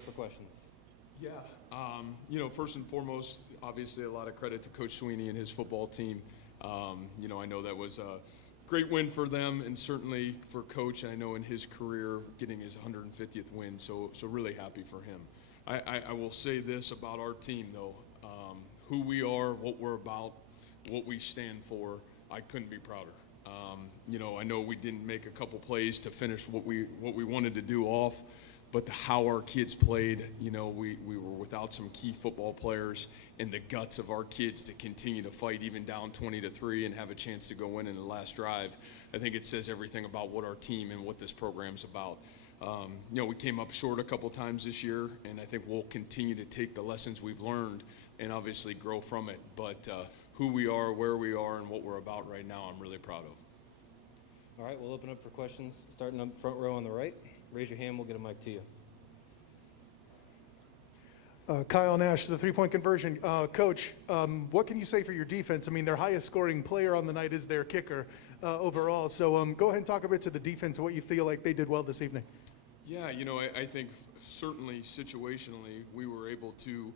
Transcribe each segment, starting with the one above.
up for questions. Yeah, first and foremost, obviously a lot of credit to Coach Sweeney and his football team. I know that was a great win for them, and certainly for Coach, I know in his career, getting his 150th win, so really happy for him. I will say this about our team, though. Who we are, what we're about, what we stand for, I couldn't be prouder. I know we didn't make a couple plays to finish what we wanted to do off, but how our kids played, we were without some key football players, and the guts of our kids to continue to fight even down 20-3 and have a chance to go win in the last drive. I think it says everything about what our team and what this program's about. We came up short a couple times this year, and I think we'll continue to take the lessons we've learned and obviously grow from it. But who we are, where we are, and what we're about right now, I'm really proud of. All right, we'll open up for questions, starting up front row on the right. Raise your hand, we'll get a mic to you. Kyle Nash, the three-point conversion. Coach, what can you say for your defense? I mean, their highest scoring player on the night is their kicker overall. So go ahead and talk a bit to the defense and what you feel like they did well this evening. Yeah, I think certainly situationally we were able to,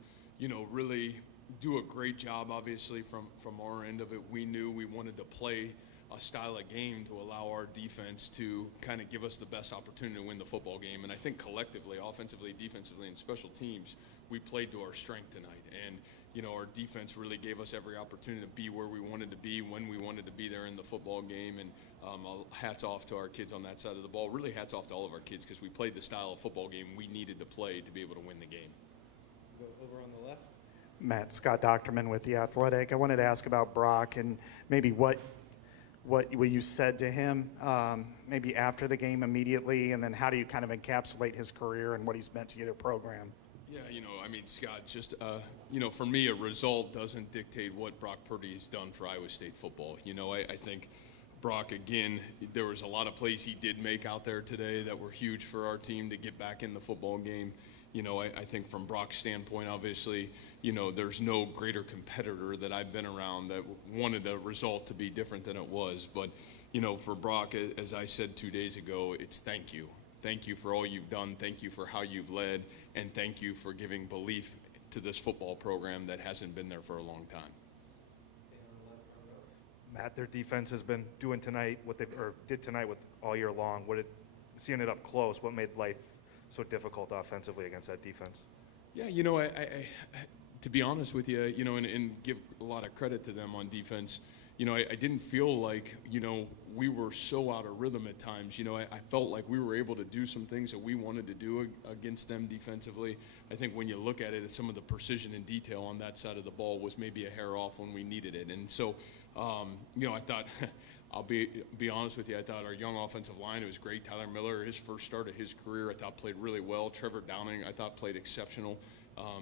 really do a great job, obviously, from our end of it. We knew we wanted to play a style of game to allow our defense to kind of give us the best opportunity to win the football game. And I think collectively, offensively, defensively, and special teams, we played to our strength tonight. And, our defense really gave us every opportunity to be where we wanted to be, when we wanted to be there in the football game. And hats off to our kids on that side of the ball. Really hats off to all of our kids, because we played the style of football game we needed to play to be able to win the game. Go over on the left. Matt, Scott Docterman with The Athletic. I wanted to ask about Brock and maybe what you said to him, maybe after the game immediately, and then how do you kind of encapsulate his career and what he's meant to your program? Yeah, Scott, just, for me, a result doesn't dictate what Brock Purdy has done for Iowa State football. I think Brock, again, there was a lot of plays he did make out there today that were huge for our team to get back in the football game. I think from Brock's standpoint, obviously, there's no greater competitor that I've been around that wanted the result to be different than it was. But, for Brock, as I said 2 days ago, it's thank you. Thank you for all you've done. Thank you for how you've led. And thank you for giving belief to this football program that hasn't been there for a long time. Matt, their defense has been doing tonight what they did tonight with all year long. Seeing it up close, what made life so difficult offensively against that defense? Yeah, I to be honest with you, and give a lot of credit to them on defense, I didn't feel like, we were so out of rhythm at times. I felt like we were able to do some things that we wanted to do against them defensively. I think when you look at it, some of the precision and detail on that side of the ball was maybe a hair off when we needed it. And so, I thought, I'll be honest with you, I thought our young offensive line, it was great. Tyler Miller, his first start of his career, I thought played really well. Trevor Downing, I thought played exceptional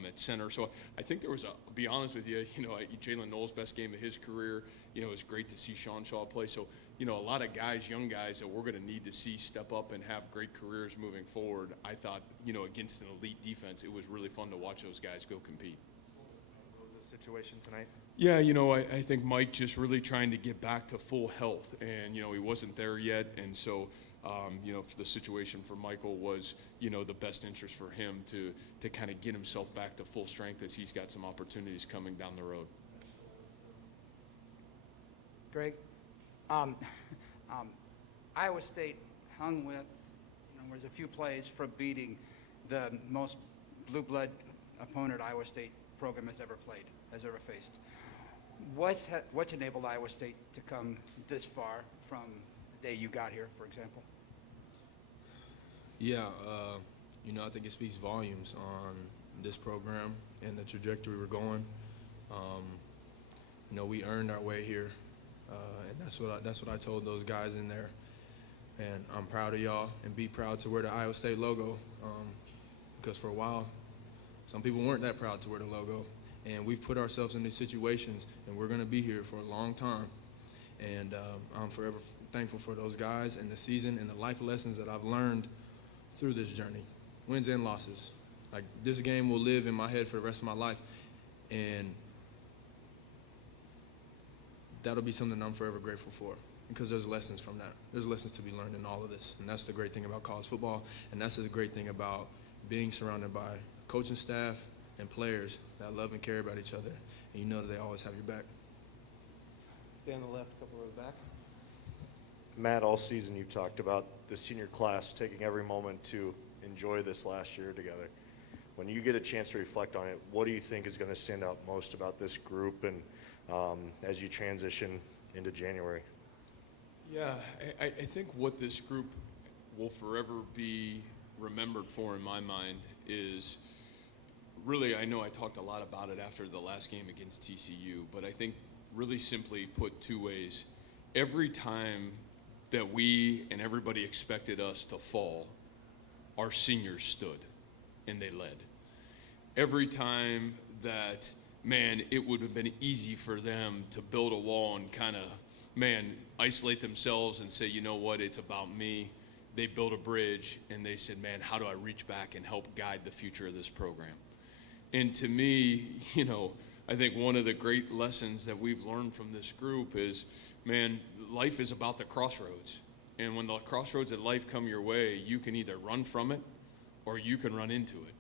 at center. So I think there was I'll be honest with you, Jalen Knowles' best game of his career. It was great to see Sean Shaw play. So, a lot of guys, young guys that we're going to need to see step up and have great careers moving forward. I thought, against an elite defense, it was really fun to watch those guys go compete. What was the situation tonight? Yeah, I think Mike just really trying to get back to full health, and, he wasn't there yet. And so, for the situation for Michael was, the best interest for him to kind of get himself back to full strength as he's got some opportunities coming down the road. Greg, Iowa State hung with, there was a few plays from beating the most blue blood opponent Iowa State program has ever faced. What's enabled Iowa State to come this far from the day you got here, for example? Yeah, I think it speaks volumes on this program and the trajectory we're going. We earned our way here, and that's what I told those guys in there. And I'm proud of y'all, and be proud to wear the Iowa State logo, because for a while, some people weren't that proud to wear the logo. And we've put ourselves in these situations, and we're going to be here for a long time. And I'm forever thankful for those guys and the season and the life lessons that I've learned through this journey, wins and losses. Like, this game will live in my head for the rest of my life, and that'll be something I'm forever grateful for, because there's lessons from that. There's lessons to be learned in all of this, and that's the great thing about college football, and that's the great thing about being surrounded by coaching staff and players that love and care about each other, and you know that they always have your back. Stay on the left, couple rows back. Matt, all season you've talked about the senior class taking every moment to enjoy this last year together. When you get a chance to reflect on it, what do you think is going to stand out most about this group and as you transition into January? Yeah, I think what this group will forever be remembered for in my mind is really, I know I talked a lot about it after the last game against TCU, but I think really simply put two ways. Every time that we and everybody expected us to fall, our seniors stood and they led. Every time that, man, it would have been easy for them to build a wall and kind of, man, isolate themselves and say, you know what, it's about me. They built a bridge and they said, man, how do I reach back and help guide the future of this program? And to me, you know, I think one of the great lessons that we've learned from this group is, man, life is about the crossroads. And when the crossroads of life come your way, you can either run from it or you can run into it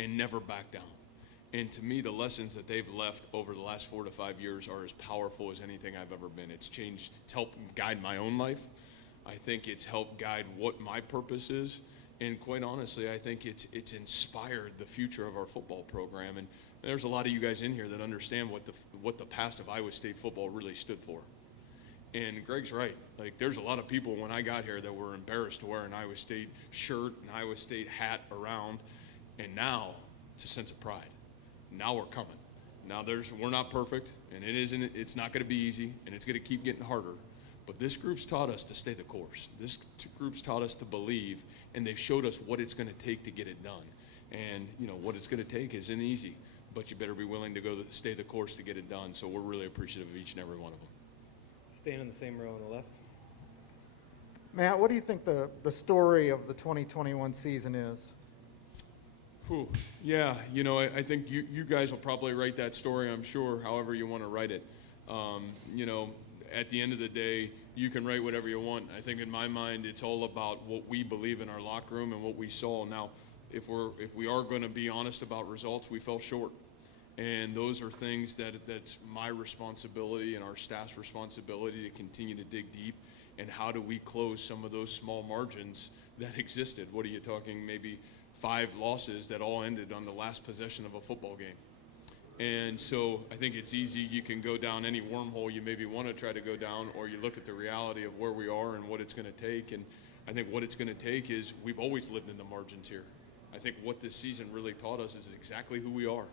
and never back down. And to me, the lessons that they've left over the last 4 to 5 years are as powerful as anything I've ever been. It's changed, it's helped guide my own life. I think it's helped guide what my purpose is. And quite honestly, I think it's inspired the future of our football program. And there's a lot of you guys in here that understand what the past of Iowa State football really stood for. And Greg's right. Like, there's a lot of people when I got here that were embarrassed to wear an Iowa State shirt, an Iowa State hat around. And now it's a sense of pride. Now we're coming. Now we're not perfect, and it's not going to be easy, and it's going to keep getting harder. But this group's taught us to stay the course. This group's taught us to believe, and they've showed us what it's going to take to get it done. And, you know, what it's going to take isn't easy, but you better be willing to stay the course to get it done. So we're really appreciative of each and every one of them. Staying in the same row on the left. Matt, what do you think the story of the 2021 season is? Whew. Yeah, you know, I think you guys will probably write that story, I'm sure, however you want to write it. You know, at the end of the day, you can write whatever you want. I think in my mind, it's all about what we believe in our locker room and what we saw. Now, if we are going to be honest about results, we fell short. And those are things that's my responsibility and our staff's responsibility to continue to dig deep. And how do we close some of those small margins that existed? What are you talking, maybe 5 losses that all ended on the last possession of a football game? And so I think it's easy. You can go down any wormhole you maybe want to try to go down, or you look at the reality of where we are and what it's going to take. And I think what it's going to take is we've always lived in the margins here. I think what this season really taught us is exactly who we are.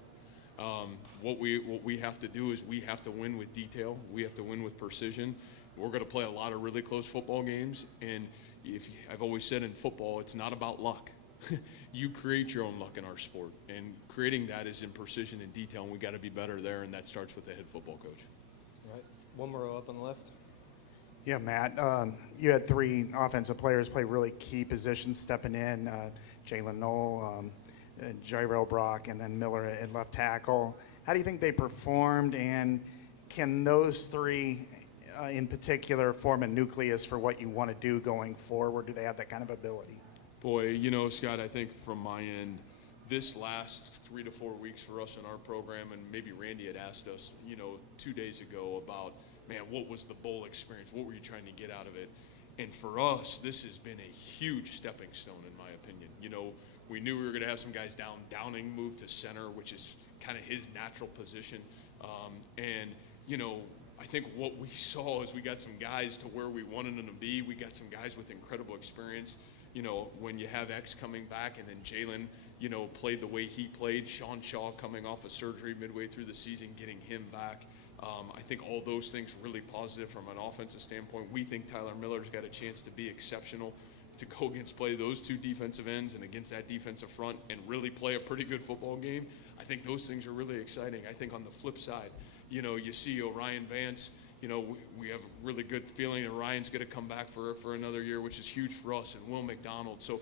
What we have to do is we have to win with detail. We have to win with precision. We're going to play a lot of really close football games. And I've always said in football, it's not about luck. You create your own luck in our sport, and creating that is in precision and detail, and we got to be better there, and that starts with the head football coach. All right, one more row up on the left. Yeah, Matt, you had 3 offensive players play really key positions stepping in, Jalen Knoll, Jairell Brock, and then Miller at left tackle. How do you think they performed, and can those 3 in particular form a nucleus for what you want to do going forward? Do they have that kind of ability? Boy, you know, Scott, I think from my end, this last 3 to 4 weeks for us in our program, and maybe Randy had asked us, you know, 2 days ago about, man, what was the bowl experience? What were you trying to get out of it? And for us, this has been a huge stepping stone, in my opinion. You know, we knew we were going to have some guys down. Downing moved to center, which is kind of his natural position. And, you know, I think what we saw is we got some guys to where we wanted them to be. We got some guys with incredible experience. You know, when you have X coming back and then Jalen, you know, played the way he played, Sean Shaw coming off of surgery midway through the season, getting him back. I think all those things really positive from an offensive standpoint. We think Tyler Miller's got a chance to be exceptional, to go play those 2 defensive ends and against that defensive front and really play a pretty good football game. I think those things are really exciting. I think on the flip side, you know, you see Orion Vance. You know, we have a really good feeling that Ryan's going to come back for another year, which is huge for us, and Will McDonald. So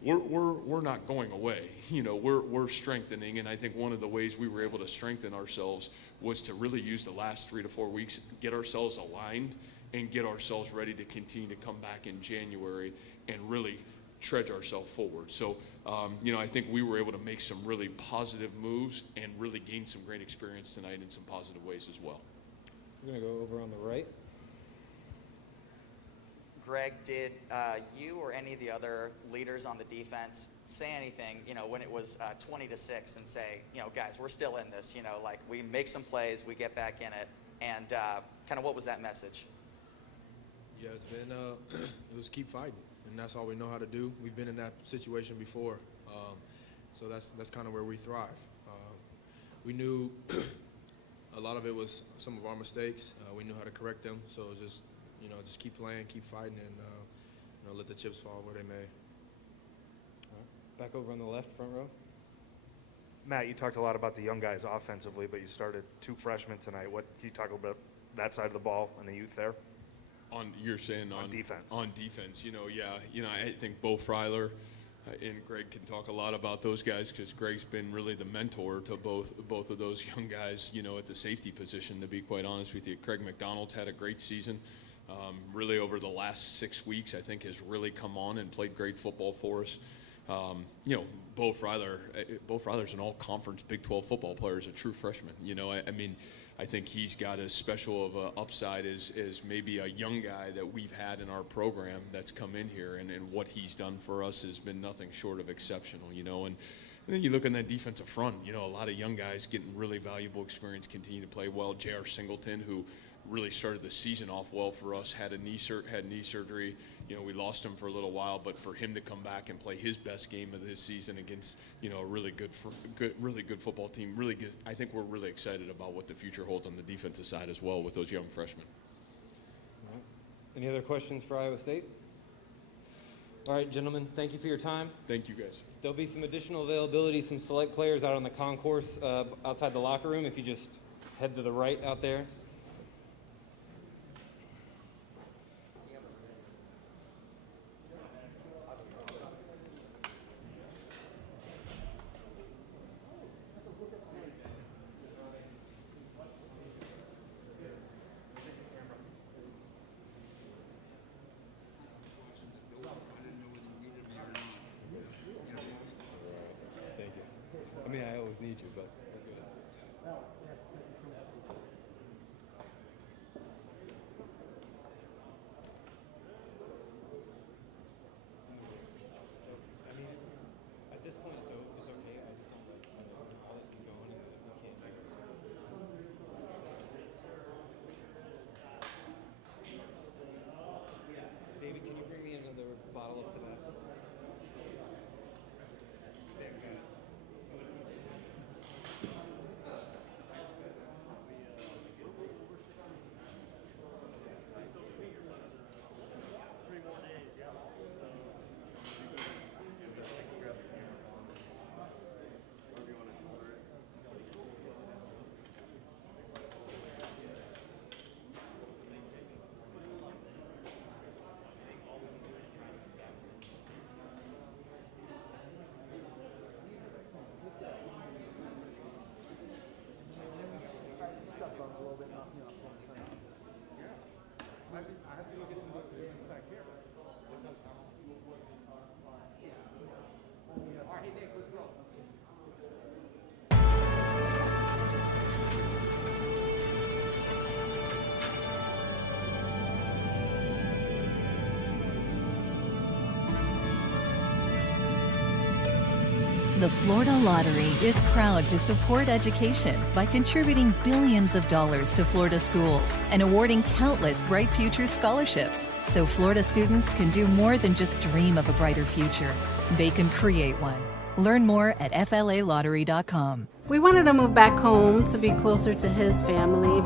we're not going away. You know, we're strengthening, and I think one of the ways we were able to strengthen ourselves was to really use the last 3 to 4 weeks, get ourselves aligned, and get ourselves ready to continue to come back in January and really trudge ourselves forward. So, I think we were able to make some really positive moves and really gain some great experience tonight in some positive ways as well. We're going to go over on the right. Greg, did you or any of the other leaders on the defense say anything, when it was 20-6 and say, guys, we're still in this, like we make some plays, we get back in it, and kind of what was that message? Yeah, it's been it was keep fighting, and that's all we know how to do. We've been in that situation before, so that's kind of where we thrive. We knew a lot of it was some of our mistakes. We knew how to correct them, so it was just just keep playing, keep fighting, and let the chips fall where they may. All right. Back over on the left, front row. Matt, you talked a lot about the young guys offensively, but you started 2 freshmen tonight. What can you talk about that side of the ball and the youth there? You're saying On defense. On defense, I think Bo Freiler and Greg can talk a lot about those guys because Greg's been really the mentor to both of those young guys, at the safety position, to be quite honest with you. Craig McDonald's had a great season. Really over the last 6 weeks, I think has really come on and played great football for us. Bo Freiler's an all-conference Big 12 football player as a true freshman. I think he's got as special of an upside as maybe a young guy that we've had in our program that's come in here, and what he's done for us has been nothing short of exceptional, and then you look on that defensive front, a lot of young guys getting really valuable experience, continue to play well. J.R. Singleton, who really started the season off well for us, had knee surgery. We lost him for a little while, but for him to come back and play his best game of this season against a really good football team, really good. I think we're really excited about what the future holds on the defensive side as well with those young freshmen. All right. Any other questions for Iowa State? All right, gentlemen, thank you for your time. Thank you, guys. There'll be some additional availability, some select players out on the concourse outside the locker room if you just head to the right out there. Thank you. I always need you, but. At this point, it's okay. I just don't like how this is going, and we can't. David, can you bring me another bottle up to that? Same guy. The Florida Lottery is proud to support education by contributing billions of dollars to Florida schools and awarding countless Bright Future scholarships so Florida students can do more than just dream of a brighter future. They can create one. Learn more at FLAlottery.com. We wanted to move back home to be closer to his family.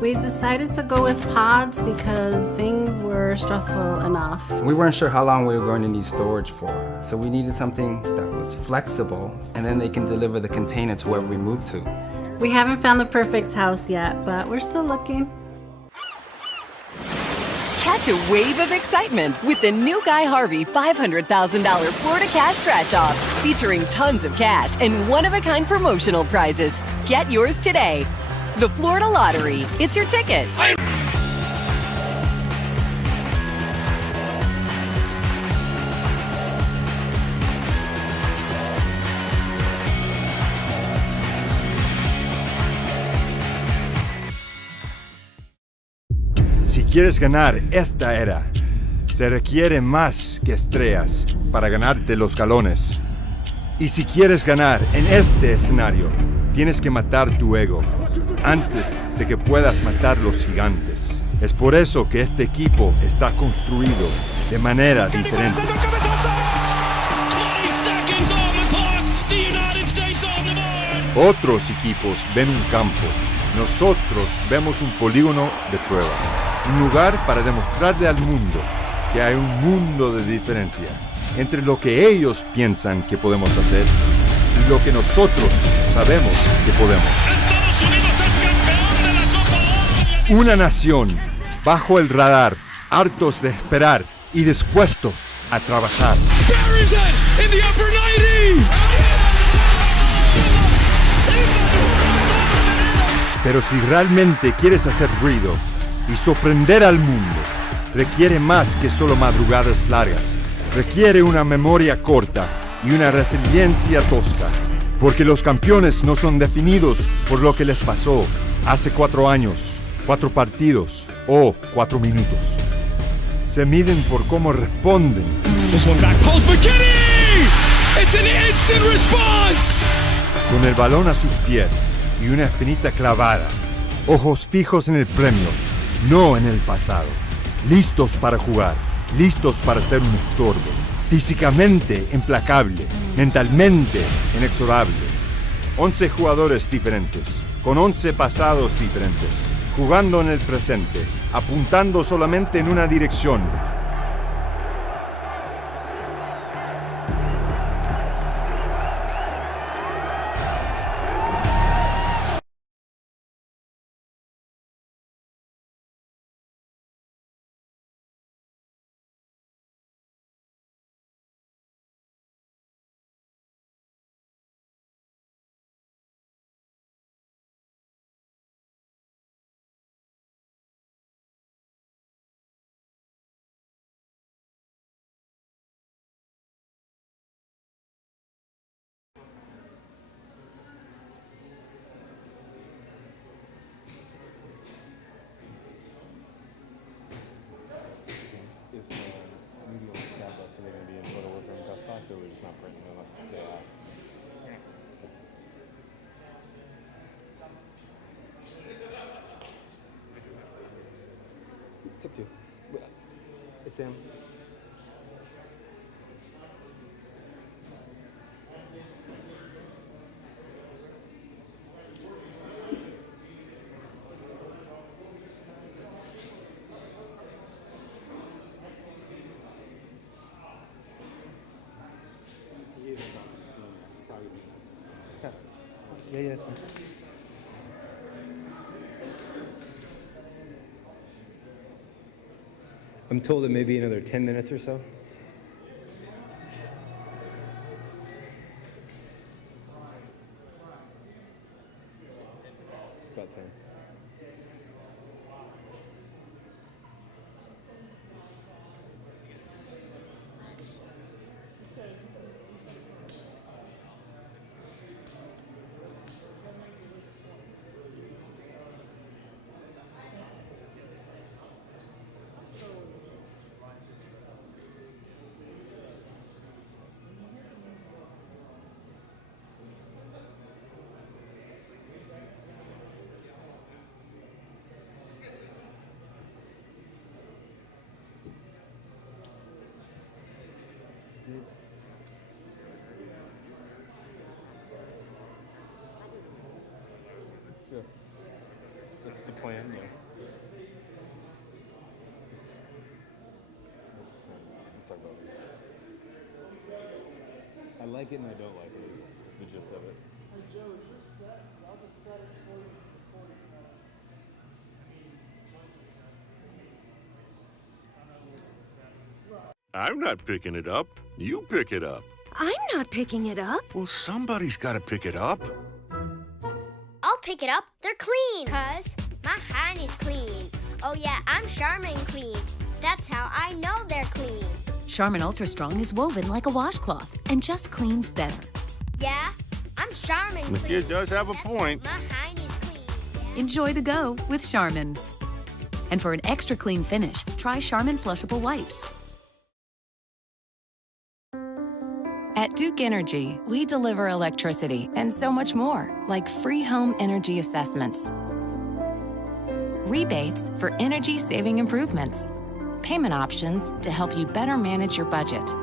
We decided to go with pods because things were stressful enough. We weren't sure how long we were going to need storage for, so we needed something that was flexible, and then they can deliver the container to wherever we move to. We haven't found the perfect house yet, but we're still looking. Catch a wave of excitement with the new Guy Harvey $500,000 Florida Cash Scratch-Offs, featuring tons of cash and one-of-a-kind promotional prizes. Get yours today. The Florida Lottery. It's your ticket. quieres ganar esta era, se requiere más que estrellas para ganarte los galones. Y si quieres ganar en este escenario, tienes que matar tu ego antes de que puedas matar los gigantes. Es por eso que este equipo está construido de manera diferente. Otros equipos ven un campo. Nosotros vemos un polígono de pruebas. Un lugar para demostrarle al mundo que hay un mundo de diferencia entre lo que ellos piensan que podemos hacer y lo que nosotros sabemos que podemos. Estados Unidos es campeón de la Copa Oro. Una nación bajo el radar, hartos de esperar y dispuestos a trabajar. Buries it in the upper 90. Pero si realmente quieres hacer ruido y sorprender al mundo, requiere más que solo madrugadas largas. Requiere una memoria corta y una resiliencia tosca. Porque los campeones no son definidos por lo que les pasó hace 4 años, 4 partidos o 4 minutos. Se miden por cómo responden. This one back post McKinney. It's an instant response. Con el balón a sus pies y una espinita clavada. Ojos fijos en el premio, no en el pasado. Listos para jugar, listos para ser un estorbo. Físicamente implacable, mentalmente inexorable. 11 jugadores diferentes, con 11 pasados diferentes, jugando en el presente, apuntando solamente en una dirección. It's up to you. Hey, Sam. Yeah, it's fine. I'm told it may be another 10 minutes or so. About 10. Yeah. That's the plan, yeah. We'll talk about it. I like it and I don't like it, is the gist of it. I'm not picking it up. You pick it up. I'm not picking it up. Well, somebody's got to pick it up. I'll pick it up. They're clean. 'Cause my hand is clean. Oh yeah, I'm Charmin clean. That's how I know they're clean. Charmin Ultra Strong is woven like a washcloth and just cleans better. Yeah, I'm Charmin The clean. kid does have a point. My hand is clean. Enjoy the go with Charmin. And for an extra clean finish, try Charmin Flushable Wipes. At Duke Energy, we deliver electricity and so much more, like free home energy assessments, rebates for energy-saving improvements, payment options to help you better manage your budget,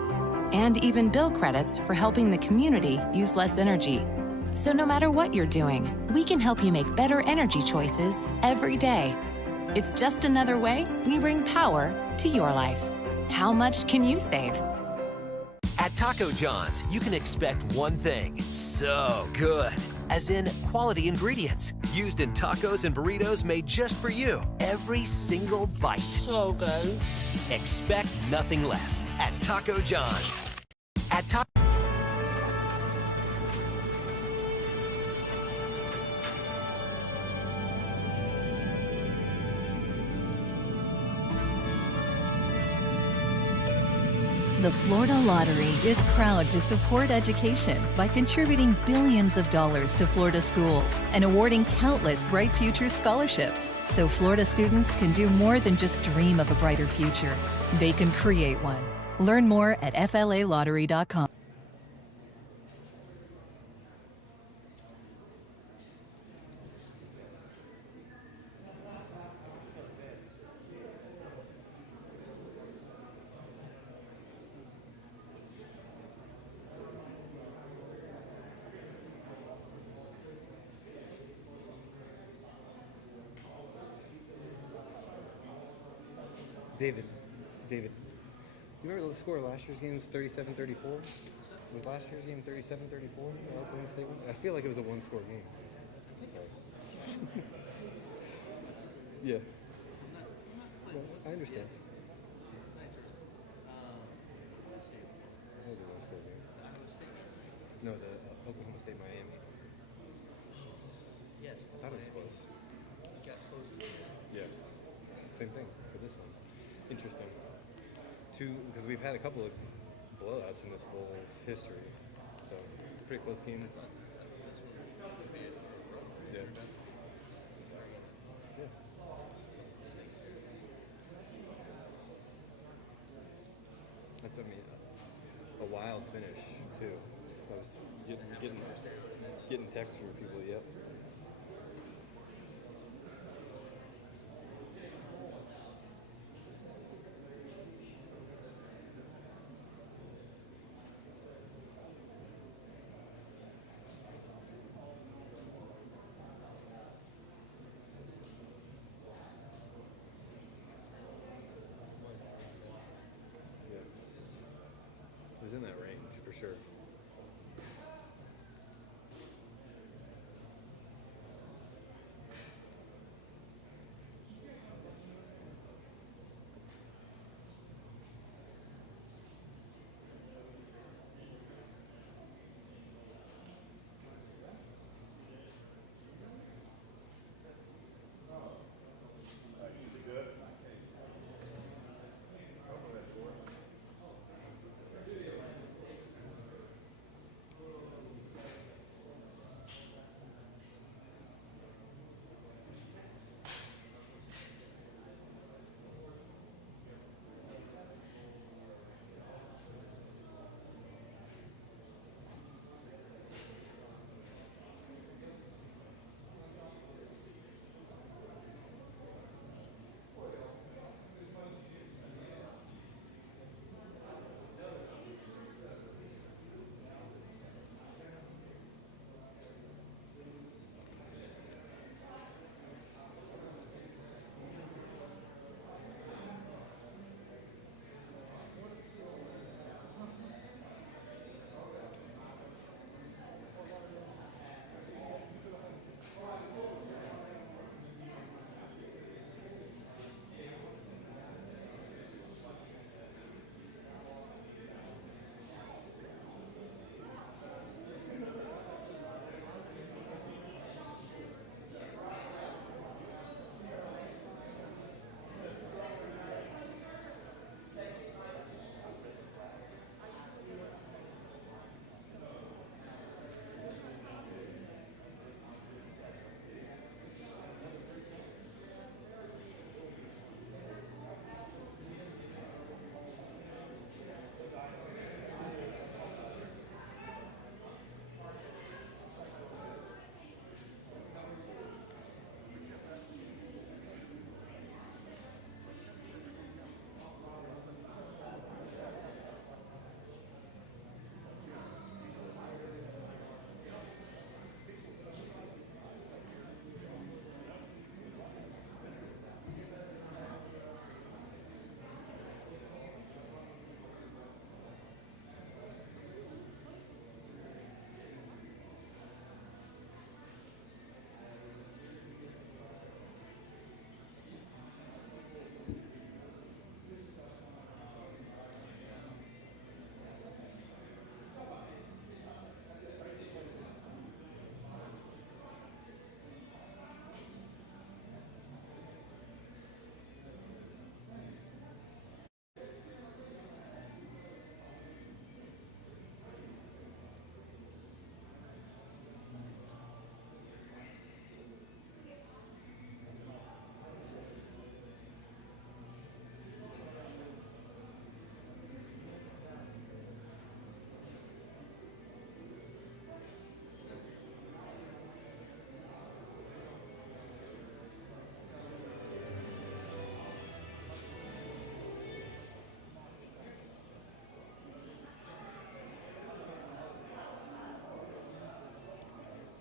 and even bill credits for helping the community use less energy. So no matter what you're doing, we can help you make better energy choices every day. It's just another way we bring power to your life. How much can you save? At Taco John's, you can expect one thing: so good. As in quality ingredients used in tacos and burritos made just for you. Every single bite. So good. Expect nothing less at Taco John's. At Taco The Florida Lottery is proud to support education by contributing billions of dollars to Florida schools and awarding countless Bright Future scholarships so Florida students can do more than just dream of a brighter future. They can create one. Learn more at flalottery.com. David, you remember the score of last year's game was 37-34? Was last year's game 37-34? Oklahoma State won? I feel like it was a one-score game. Sorry. Yeah. Well, I understand. That was a one-score game. No, the Oklahoma State Miami. Yes. I thought it was close. Yeah. Same thing for this one. Interesting. Because we've had a couple of blowouts in this bowl's history, so pretty close games. Yeah. Yeah. That's, I mean, a wild finish too. I was getting texts from people. Yep. It was in that range for sure.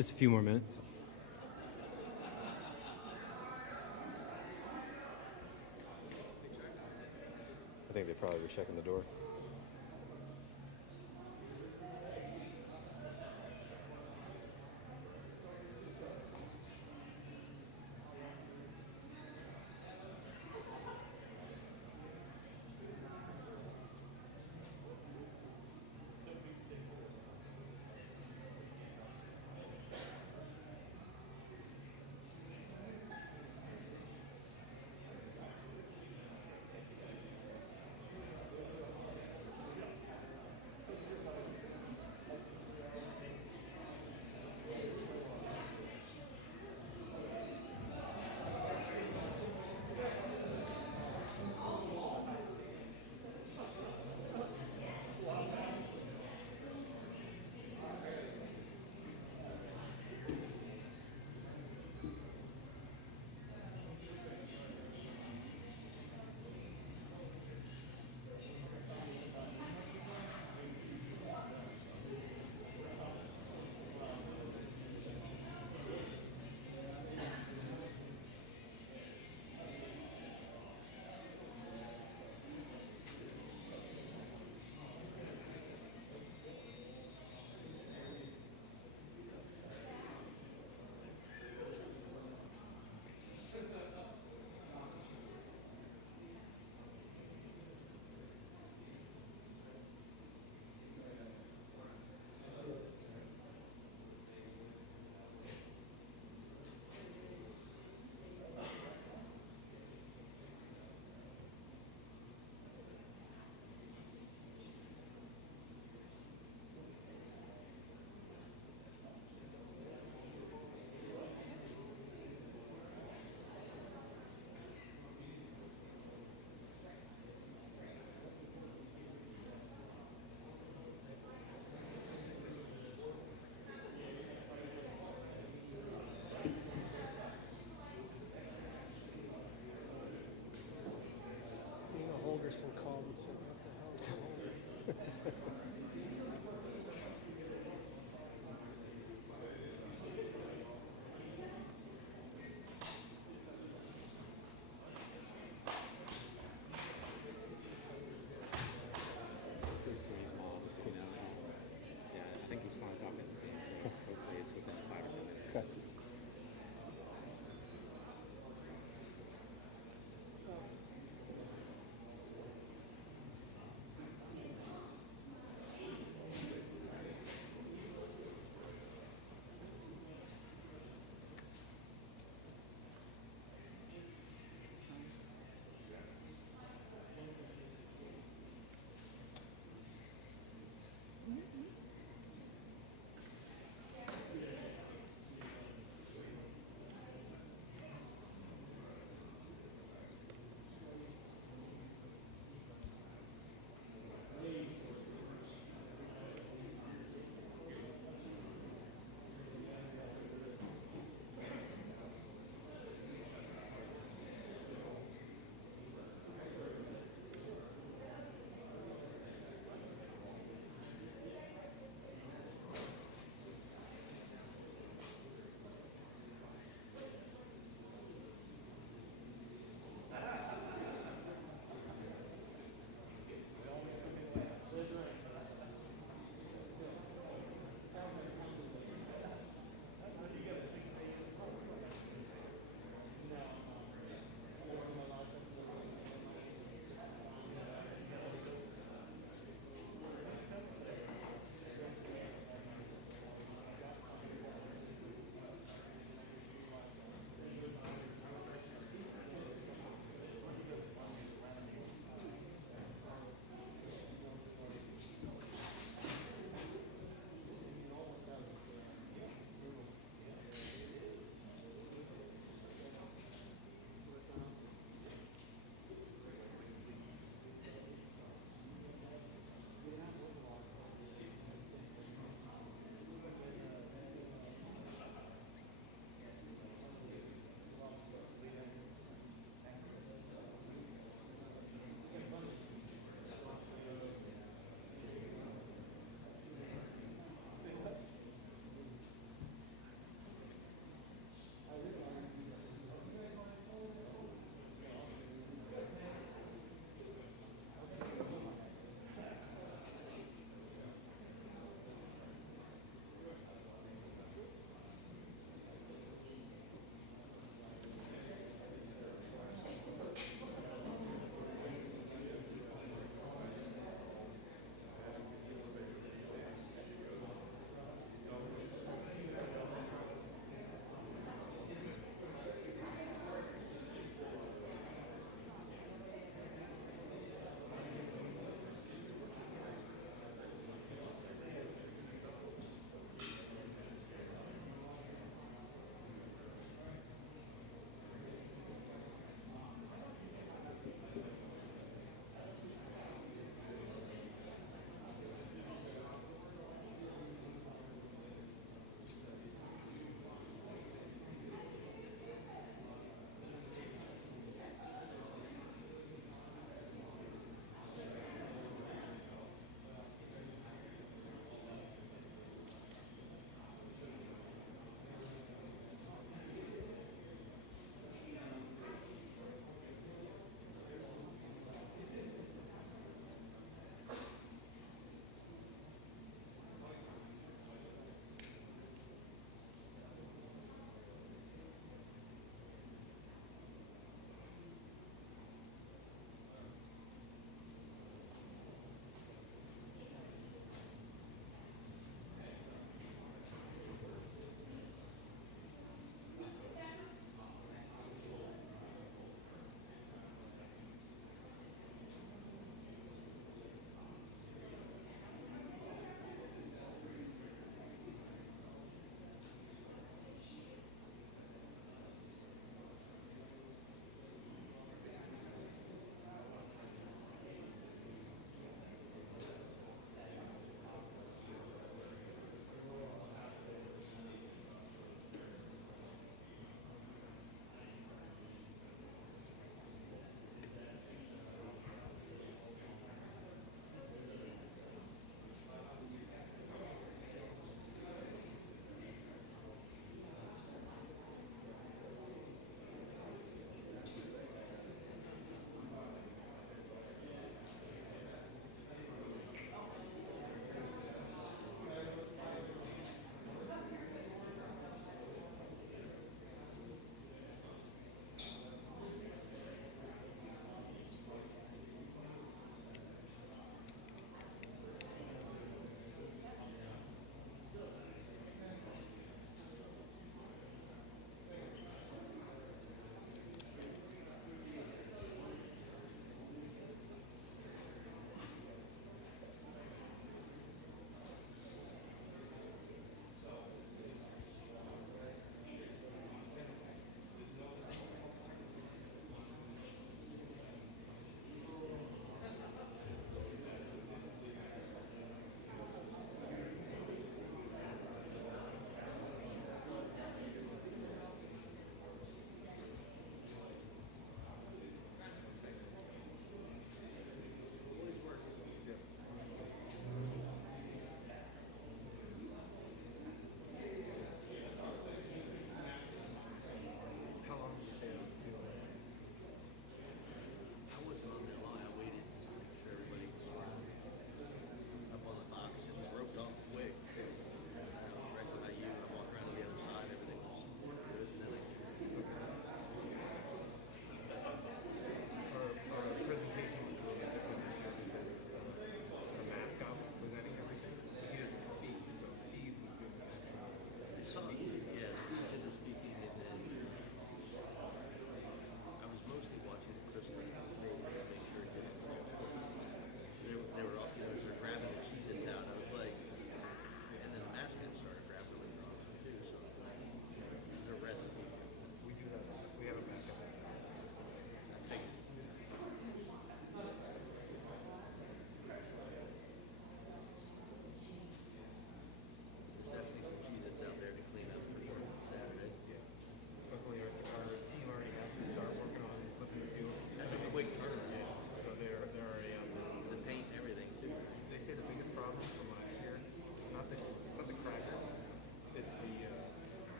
Just a few more minutes. I think they probably were checking the door.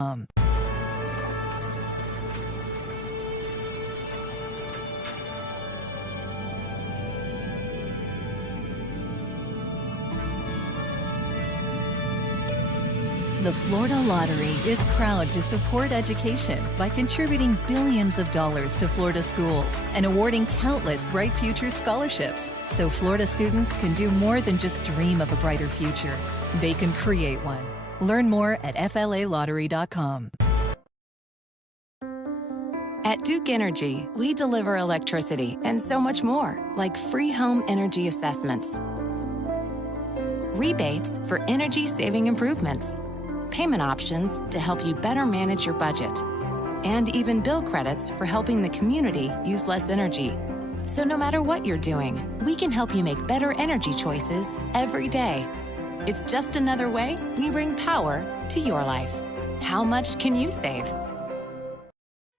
The Florida Lottery is proud to support education by contributing billions of dollars to Florida schools and awarding countless Bright Future scholarships so Florida students can do more than just dream of a brighter future. They can create one. Learn more at flalottery.com. At Duke Energy, we deliver electricity and so much more, like free home energy assessments, rebates for energy-saving improvements, payment options to help you better manage your budget, and even bill credits for helping the community use less energy. So no matter what you're doing, we can help you make better energy choices every day. It's just another way we bring power to your life. How much can you save?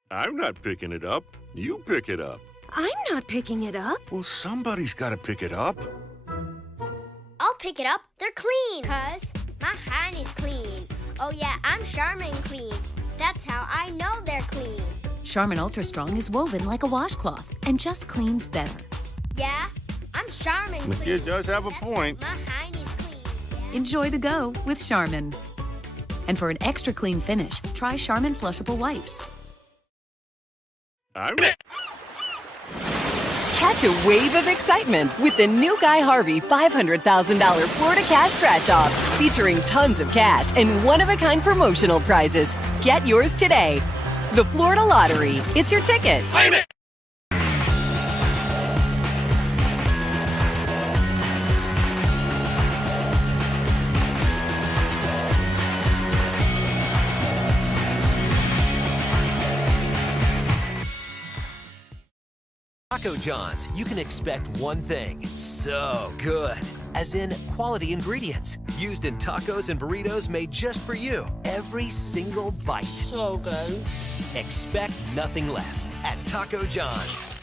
I'm not picking it up. You pick it up. I'm not picking it up. Well, somebody's got to pick it up. I'll pick it up. They're clean. 'Cause my hand is clean. Oh yeah, I'm Charmin clean. That's how I know they're clean. Charmin Ultra Strong is woven like a washcloth and just cleans better. Yeah, I'm Charmin The clean. kid does have a point. My hand is clean. Enjoy the go with Charmin. And for an extra clean finish, try Charmin Flushable Wipes. I'm Catch a wave of excitement with the new Guy Harvey $500,000 Florida Cash Scratch-Offs, featuring tons of cash and one-of-a-kind promotional prizes. Get yours today. The Florida Lottery. It's your ticket. Taco John's, you can expect one thing, so good. As in quality ingredients, used in tacos and burritos made just for you. Every single bite. So good. Expect nothing less at Taco John's.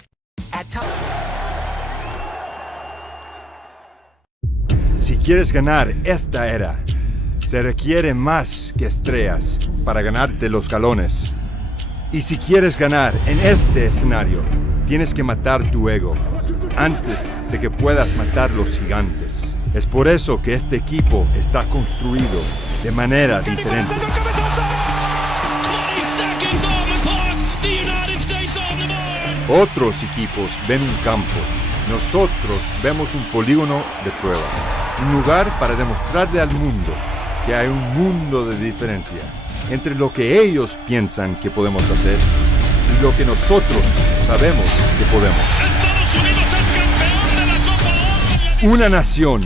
Si quieres ganar esta era, se requiere más que estrellas para ganarte los galones. Y si quieres ganar en este escenario, tienes que matar tu ego antes de que puedas matar los gigantes. Es por eso que este equipo está construido de manera diferente. Otros equipos ven un campo, nosotros vemos un polígono de pruebas, un lugar para demostrarle al mundo que hay un mundo de diferencia entre lo que ellos piensan que podemos hacer y lo que nosotros sabemos que podemos. ¡Estados Unidos es campeón de la Copa Oro! Una nación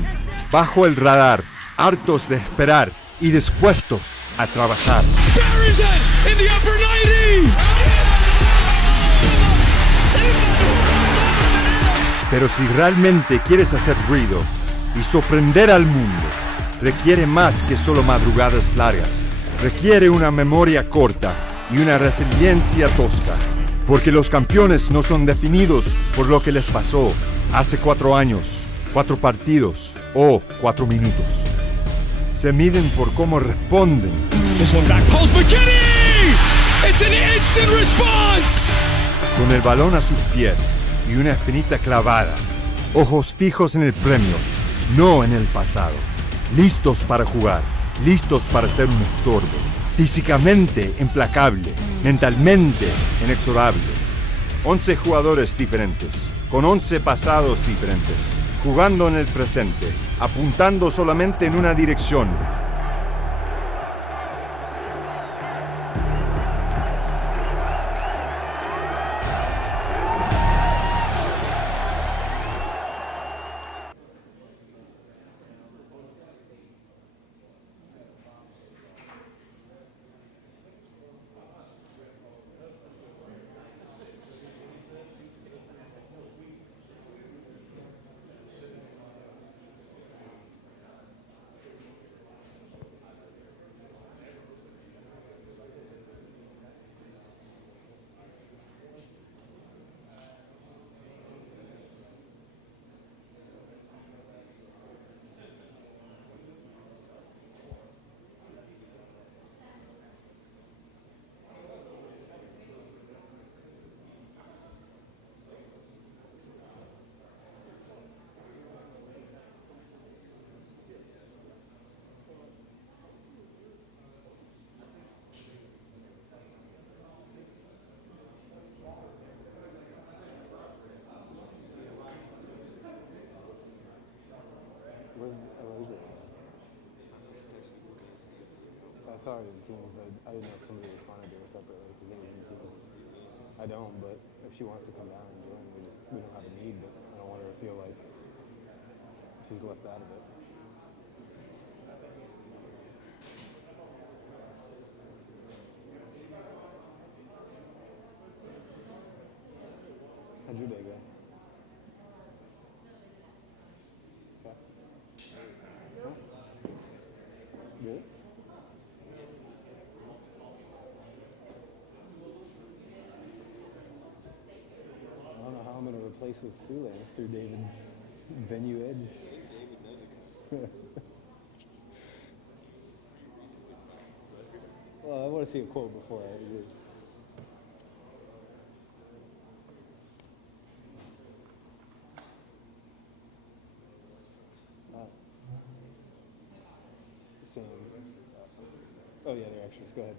bajo el radar, hartos de esperar y dispuestos a trabajar. Buries it in the upper 90! Pero si realmente quieres hacer ruido y sorprender al mundo, requiere más que solo madrugadas largas. Requiere una memoria corta y una resiliencia tosca, porque los campeones no son definidos por lo que les pasó hace 4 años, 4 partidos o 4 minutos. Se miden por cómo responden. This one back post McKinney! It's an instant response! Con el balón a sus pies y una espinita clavada, ojos fijos en el premio, no en el pasado. Listos para jugar. Listos para ser un estorbo, físicamente implacable, mentalmente inexorable. 11 jugadores diferentes, con 11 pasados diferentes, jugando en el presente, apuntando solamente en una dirección. saw it in teams, but I didn't know if somebody responded to her separately because it was in teams. I don't, but if she wants to come down and join, we don't have a need, but I don't want her to feel like she's left out of it. How'd your day go? Okay. Huh? Good? I don't know how I'm going to replace with freelance through David's venue edge. Well, I want to see a quote before I agree. Sam. Oh yeah, they're extras. Go ahead.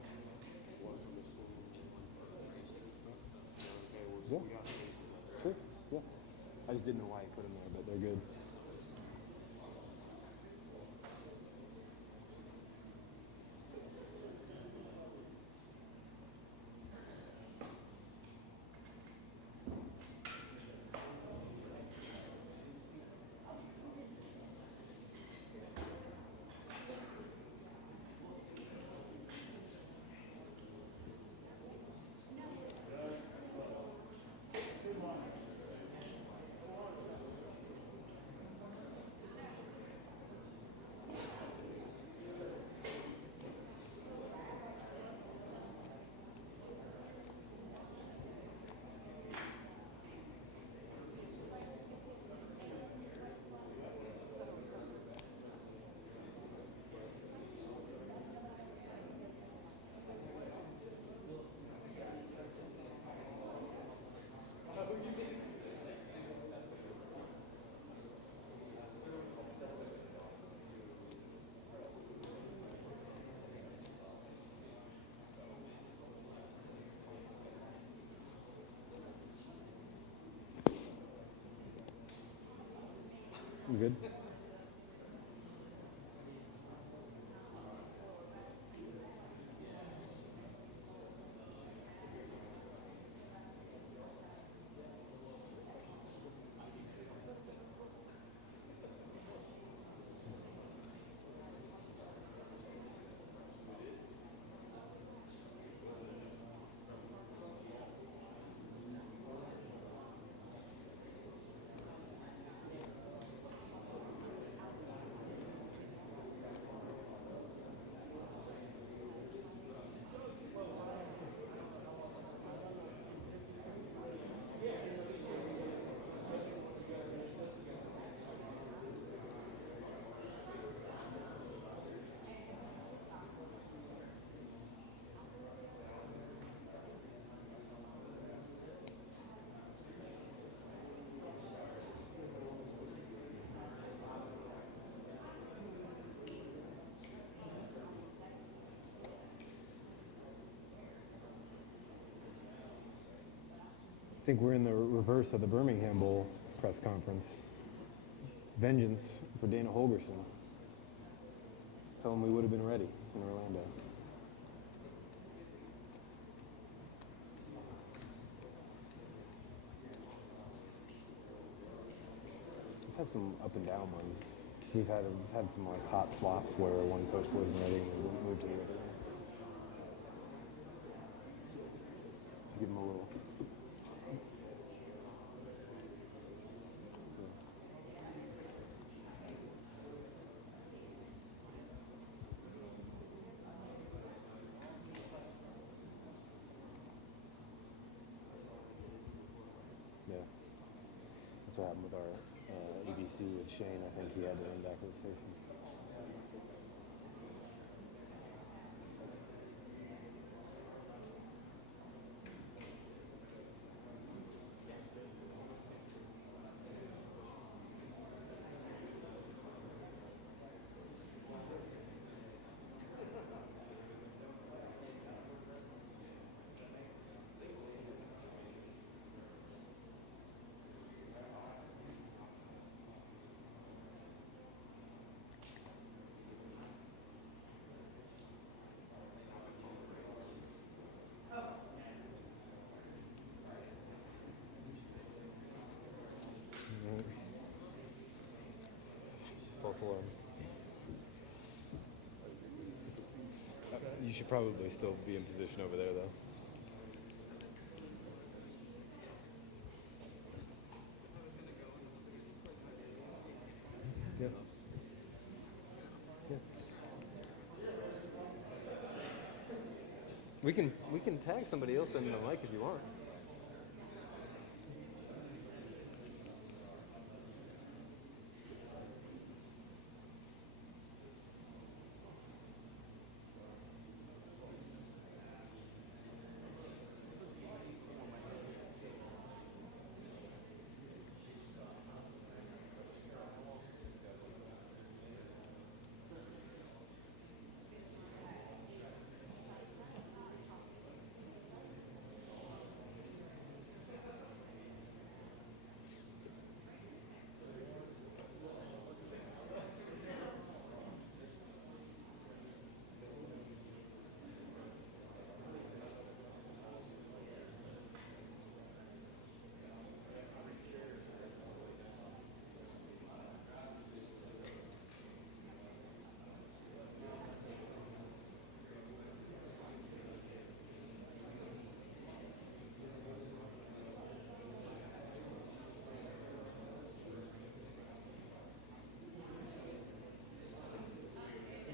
Yeah. Sure. Yeah. I just didn't know why I put them there, but they're good. You good? I think we're in the reverse of the Birmingham Bowl press conference. Vengeance for Dana Holgerson. Tell him we would have been ready in Orlando. We've had some up and down ones. We've had some like hot swaps where one coach wasn't ready and we moved to the other. Give him a little. Yeah. That's what happened with our ABC with Shane. I think he had to run back to the station. false alarm. You should probably still be in position over there, though. Yeah. Yeah. We can tag somebody else in the mic if you want.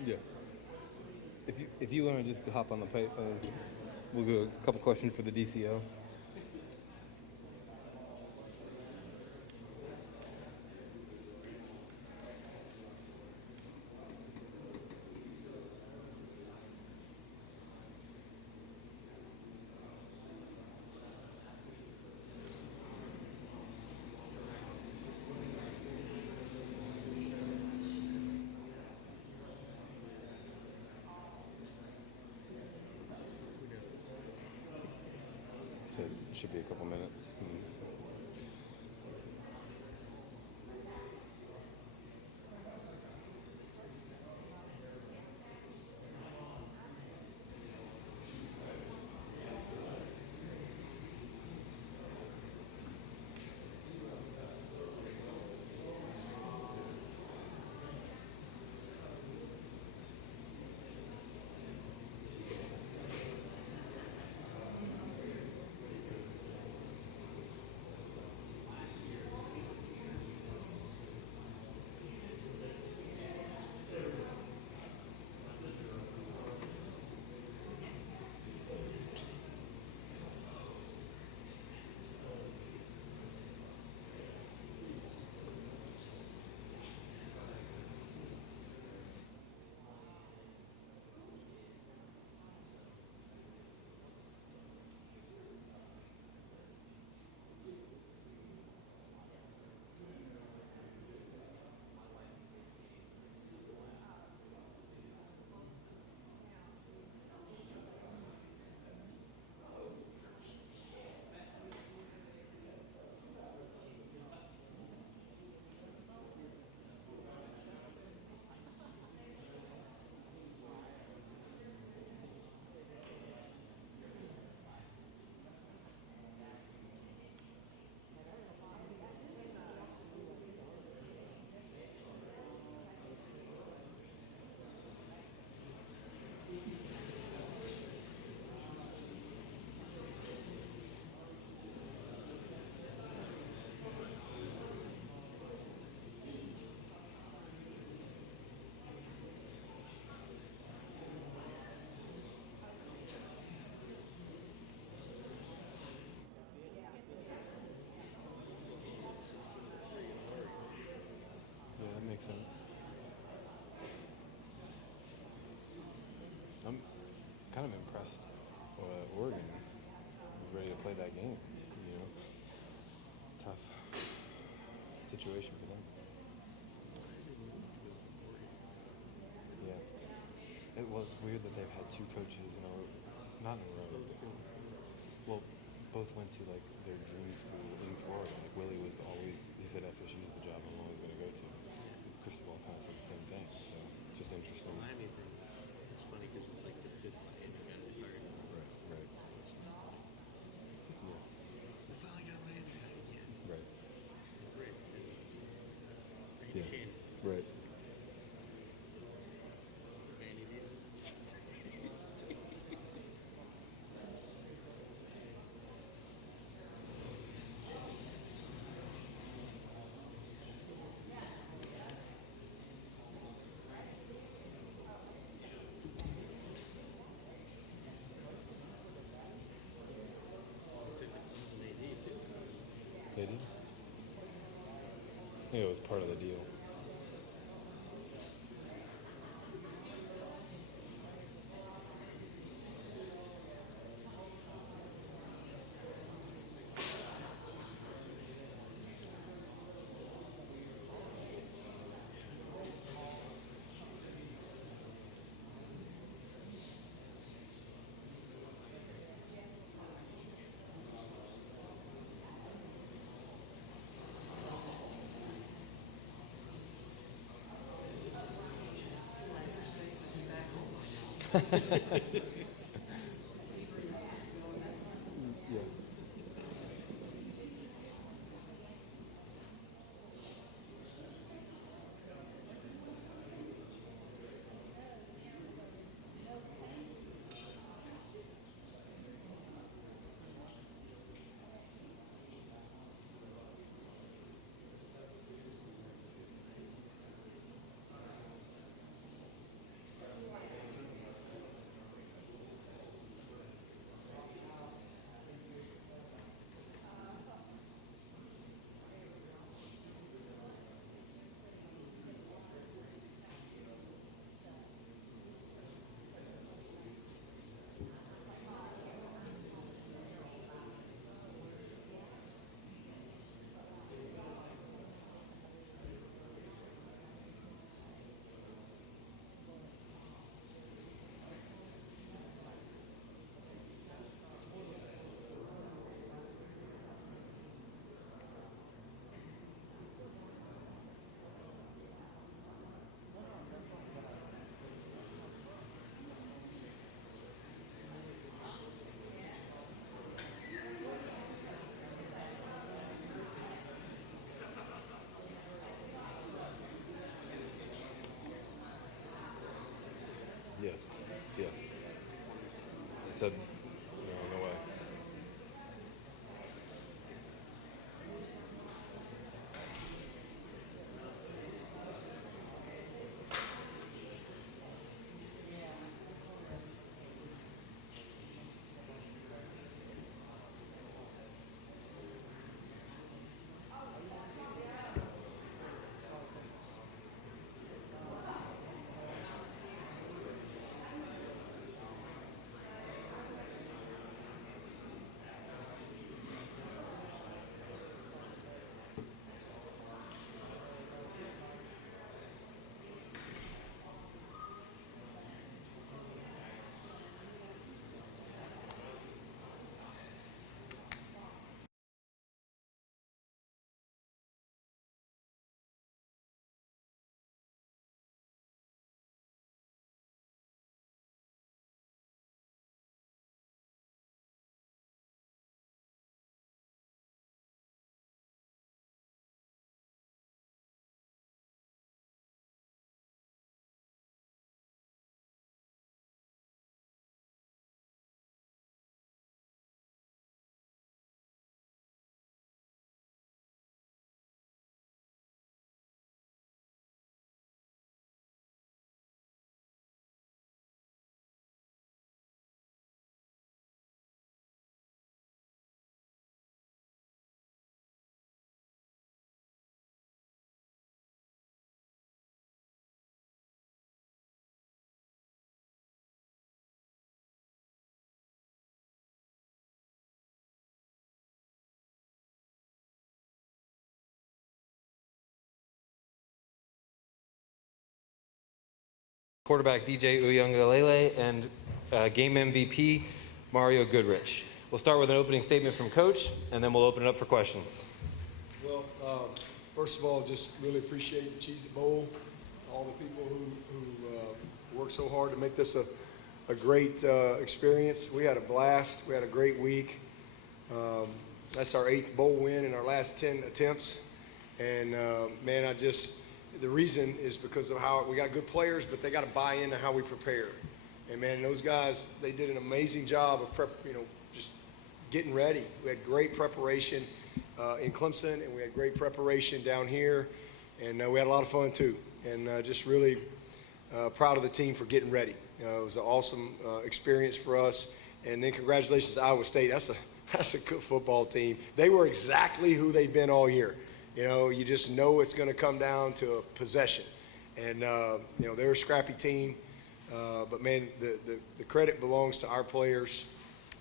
Yeah. If you want to just hop on the pipe, we'll go a couple questions for the DCO. So it should be a couple minutes. Makes sense. I'm kind of impressed. Oregon was ready to play that game. You know, tough situation for them. Yeah, it was weird that they've had two coaches in a row, not in a row. Well, both went to like their dream school in Florida. Like Willie was always, he said FSU is the job I'm always going to go to. Cristobal kind of said the same thing, so it's just interesting. Miami thing. It's funny because it's like the fifth Miami got retired. Right. Yeah. We finally got Miami again. Right. Great. Yeah. Shane. Right. Yeah, it was part of the deal. Yeah. Yes. Yeah. They said, no way. Quarterback DJ Uyunglele and game MVP Mario Goodrich. We'll start with an opening statement from Coach, and then we'll open it up for questions. Well, first of all, just really appreciate the Cheez-It Bowl, all the people who worked so hard to make this a great experience. We had a blast. We had a great week. That's our 8th bowl win in our last 10 attempts. And man, the reason is because of how we got good players, but they got to buy into how we prepare. And man, those guys, they did an amazing job of just getting ready. We had great preparation in Clemson, and we had great preparation down here, and we had a lot of fun too. And just really proud of the team for getting ready. It was an awesome experience for us. And then congratulations to Iowa State. That's a good football team. They were exactly who they've been all year. You just know it's going to come down to a possession. And, they're a scrappy team. But, man, the credit belongs to our players.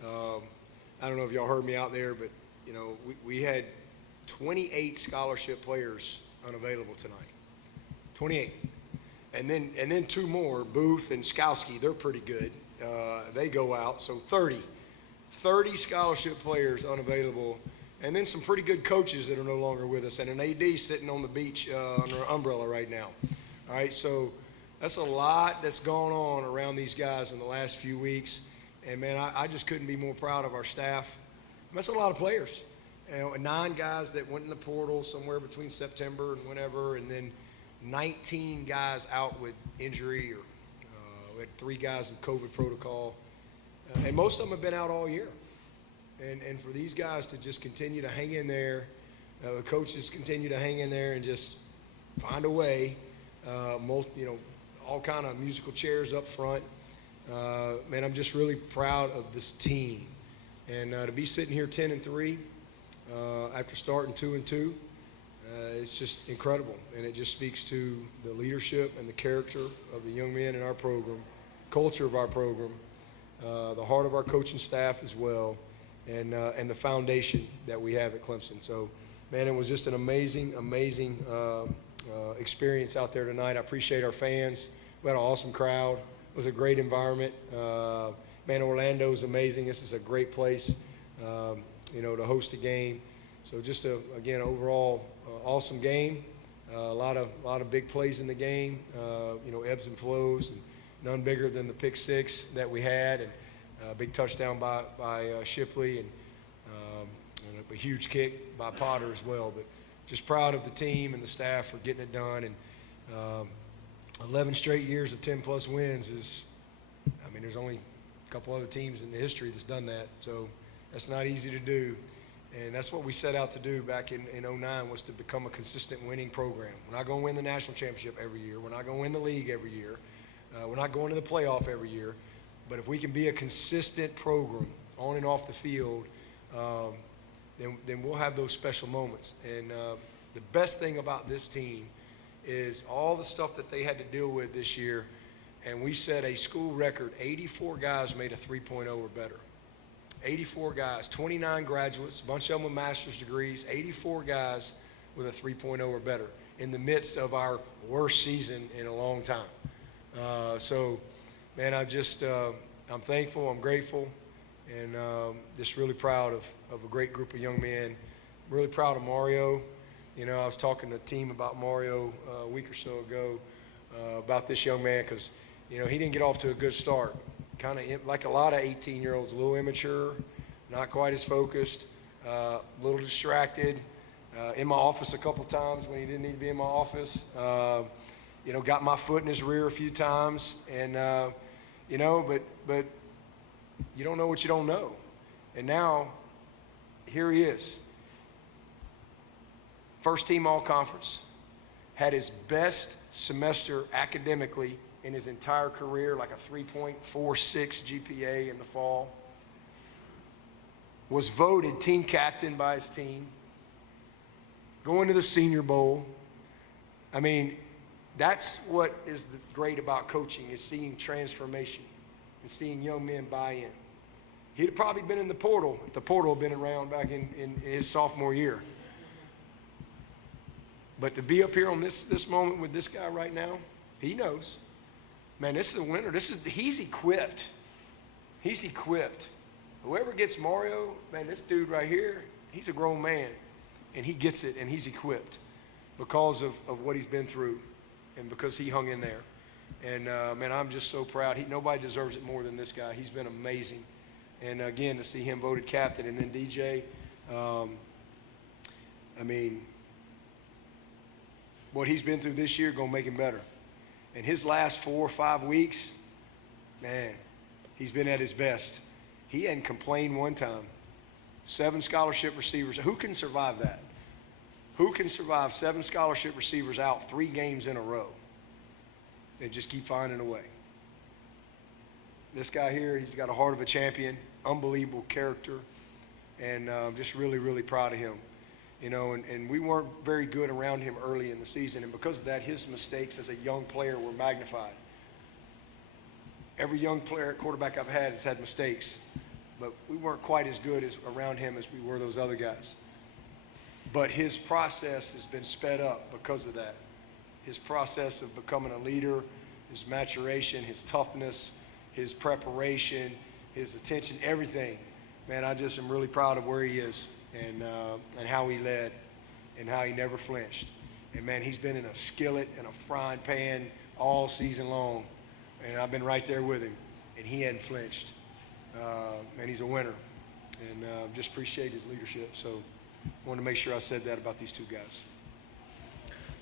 I don't know if y'all heard me out there, but, we had 28 scholarship players unavailable tonight. 28. And then 2 more, Booth and Skowski, they're pretty good. They go out, so 30 scholarship players unavailable, and then some pretty good coaches that are no longer with us, and an AD sitting on the beach under an umbrella right now. All right, so that's a lot that's gone on around these guys in the last few weeks, and, man, I just couldn't be more proud of our staff. That's a lot of players. 9 guys that went in the portal somewhere between September and whenever, and then 19 guys out with injury, or we had 3 guys with COVID protocol, and most of them have been out all year. And for these guys to just continue to hang in there, the coaches continue to hang in there and just find a way. All kind of musical chairs up front. Man, I'm just really proud of this team, and to be sitting here 10-3 after starting 2-2. It's just incredible, and it just speaks to the leadership and the character of the young men in our program, culture of our program, the heart of our coaching staff as well, and the foundation that we have at Clemson. So, man, it was just an amazing experience out there tonight. I appreciate our fans. We had an awesome crowd. It was a great environment. Man, Orlando is amazing. This is a great place, to host a game. So just again, overall, awesome game. A lot of big plays in the game. Ebbs and flows, and none bigger than the pick 6 that we had, and a big touchdown by Shipley, and a huge kick by Potter as well. But just proud of the team and the staff for getting it done. And 11 straight years of 10+ wins is, there's only a couple other teams in the history that's done that. So that's not easy to do. And that's what we set out to do back in 2009, was to become a consistent winning program. We're not going to win the national championship every year. We're not going to win the league every year. We're not going to the playoff every year. But if we can be a consistent program on and off the field, then we'll have those special moments. And the best thing about this team is all the stuff that they had to deal with this year. And we set a school record. 84 guys made a 3.0 or better. 84 guys, 29 graduates, a bunch of them with master's degrees, 84 guys with a 3.0 or better in the midst of our worst season in a long time. So, man, I'm thankful, I'm grateful, and just really proud of a great group of young men. Really proud of Mario. I was talking to the team about Mario a week or so ago about this young man, because, he didn't get off to a good start. Kind of like a lot of 18-year-olds, a little immature, not quite as focused, a little distracted. In my office a couple times when he didn't need to be in my office. Got my foot in his rear a few times, and but you don't know what you don't know. And now, here he is. First team all-conference, had his best semester academically in his entire career, like a 3.46 GPA in the fall. Was voted team captain by his team. Going to the Senior Bowl. That's what is great about coaching, is seeing transformation and seeing young men buy in. He'd have probably been in the portal if the portal had been around back in his sophomore year. But to be up here on this moment with this guy right now, he knows. Man, this is a winner. He's equipped. He's equipped. Whoever gets Mario, man, this dude right here, he's a grown man, and he gets it, and he's equipped because of what he's been through, and because he hung in there. And, man, I'm just so proud. Nobody deserves it more than this guy. He's been amazing. And, again, to see him voted captain, and then DJ, what he's been through this year going to make him better. And his last 4 or 5 weeks, man, he's been at his best. He hadn't complained one time. 7 scholarship receivers. Who can survive that? Who can survive 7 scholarship receivers out 3 games in a row and just keep finding a way? This guy here, he's got a heart of a champion, unbelievable character, and I'm just really, really proud of him. you know, and we weren't very good around him early in the season, and because of that, his mistakes as a young player were magnified. Every young player, quarterback I've had has had mistakes, but we weren't quite as good as around him as we were those other guys. But his process has been sped up because of that. His process of becoming a leader, his maturation, his toughness, his preparation, his attention, everything. Man, I just am really proud of where he is and how he led and how he never flinched. And man, he's been in a skillet and a frying pan all season long. And I've been right there with him, and he hadn't flinched. And he's a winner. And just appreciate his leadership. So I wanted to make sure I said that about these two guys.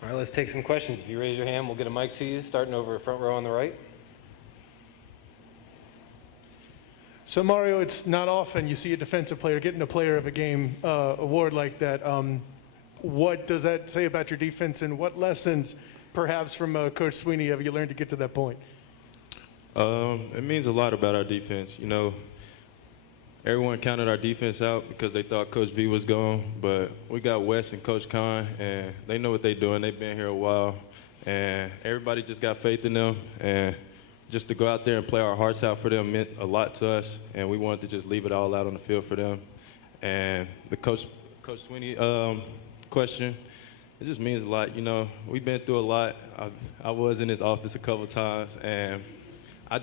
All right, let's take some questions. If you raise your hand, we'll get a mic to you, starting over front row on the right. So Mario, it's not often you see a defensive player getting a player of a game award like that. What does that say about your defense, and what lessons perhaps from Coach Sweeney have you learned to get to that point? It means a lot about our defense. You know, everyone counted our defense out because they thought Coach V was gone, but we got Wes and Coach Khan, and they know what they're doing. They've been here a while, and everybody just got faith in them. And just to go out there and play our hearts out for them meant a lot to us, and we wanted to just leave it all out on the field for them. And the Coach Sweeney question, it just means a lot. You know, we've been through a lot. I was in his office a couple times, and I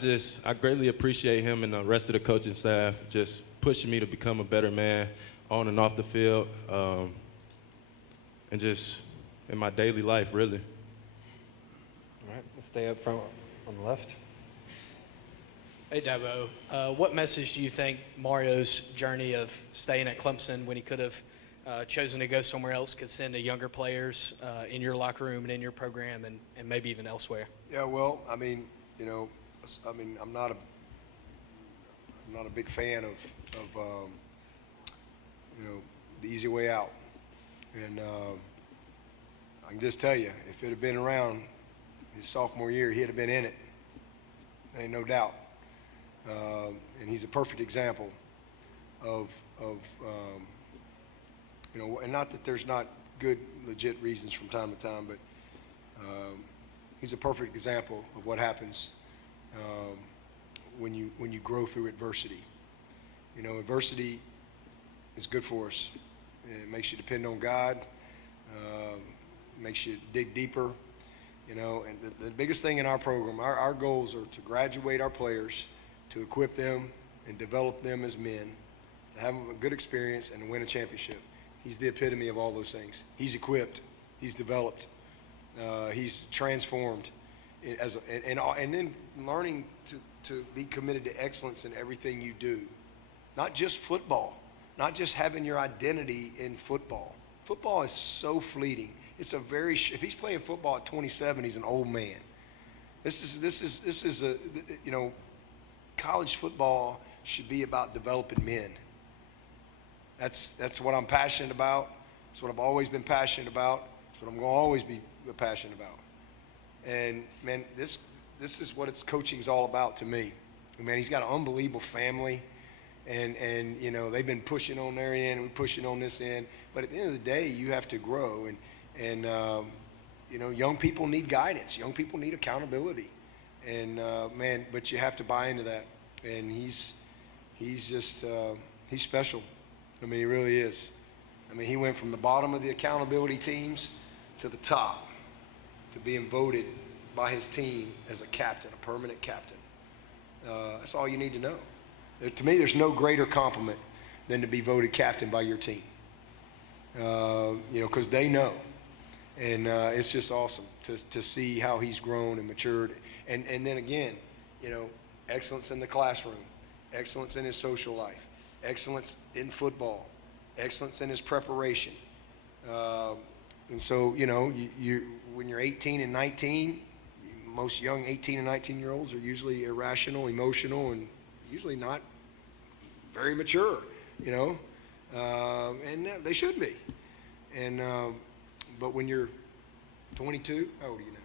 greatly appreciate him and the rest of the coaching staff just pushing me to become a better man on and off the field, and just in my daily life, really. All right, let's stay up front on the left. Hey, Dabo. What message do you think Mario's journey of staying at Clemson when he could have chosen to go somewhere else could send to younger players in your locker room and in your program and maybe even elsewhere? Yeah, well, I mean, you know, I'm not a big fan of you know, the easy way out. And I can just tell you, if it had been around his sophomore year, he'd have been in it. Ain't no doubt. And he's a perfect example of you know, and not that there's not good, legit reasons from time to time, but he's a perfect example of what happens when you grow through adversity. You know, adversity is good for us. It makes you depend on God, makes you dig deeper, you know, and the biggest thing in our program, our goals are to graduate our players, to equip them and develop them as men, to have a good experience and to win a championship. He's the epitome of all those things. He's equipped, he's developed, he's transformed, and then learning to be committed to excellence in everything you do. Not just football, not just having your identity in football. Football is so fleeting. It's if he's playing football at 27, he's an old man. This is a, you know, college football should be about developing men. That's what I'm passionate about. That's what I've always been passionate about. That's what I'm going to always be passionate about. And man, this is what coaching's all about to me. Man, he's got an unbelievable family, and you know, they've been pushing on their end, we're pushing on this end. But at the end of the day, you have to grow, and you know, young people need guidance. Young people need accountability, and man, but you have to buy into that. And he's just he's special. I mean, he really is. I mean, he went from the bottom of the accountability teams to the top, to being voted by his team as a captain, a permanent captain. That's all you need to know. To me, there's no greater compliment than to be voted captain by your team. You know, because they know. And it's just awesome to see how he's grown and matured. And then again, you know, excellence in the classroom, excellence in his social life, excellence in football, excellence in his preparation. And so, you know, when you're 18 and 19, most young 18 and 19-year-olds are usually irrational, emotional, and usually not very mature, you know, and they should be. And but when you're 22, how old are you now?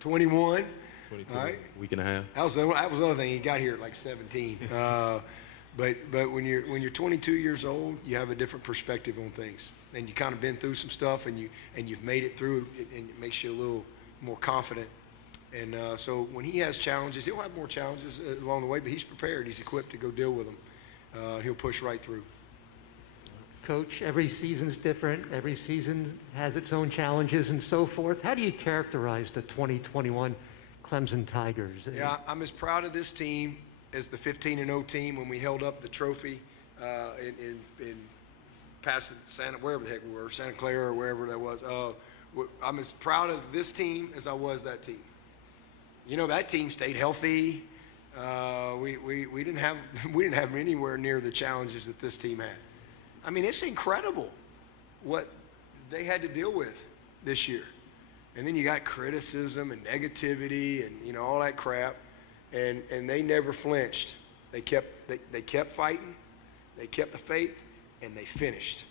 21. 22, all right. week and a half. That was the other thing. He got here at like 17. But when you're 22 years old, you have a different perspective on things, and you kind of been through some stuff, and you've made it through, and it makes you a little more confident. And so when he has challenges, he'll have more challenges along the way, but he's prepared. He's equipped to go deal with them. He'll push right through. Coach, every season's different. Every season has its own challenges and so forth. How do you characterize the 2021 Clemson Tigers? Yeah, I'm as proud of this team as the 15-0 team when we held up the trophy in past wherever the heck we were, Santa Clara or wherever that was. I'm as proud of this team as I was that team. You know, that team stayed healthy. We didn't have anywhere near the challenges that this team had. I mean, it's incredible what they had to deal with this year. And then you got criticism and negativity and, you know, all that crap. And they never flinched. They kept fighting. They kept the faith, and they finished.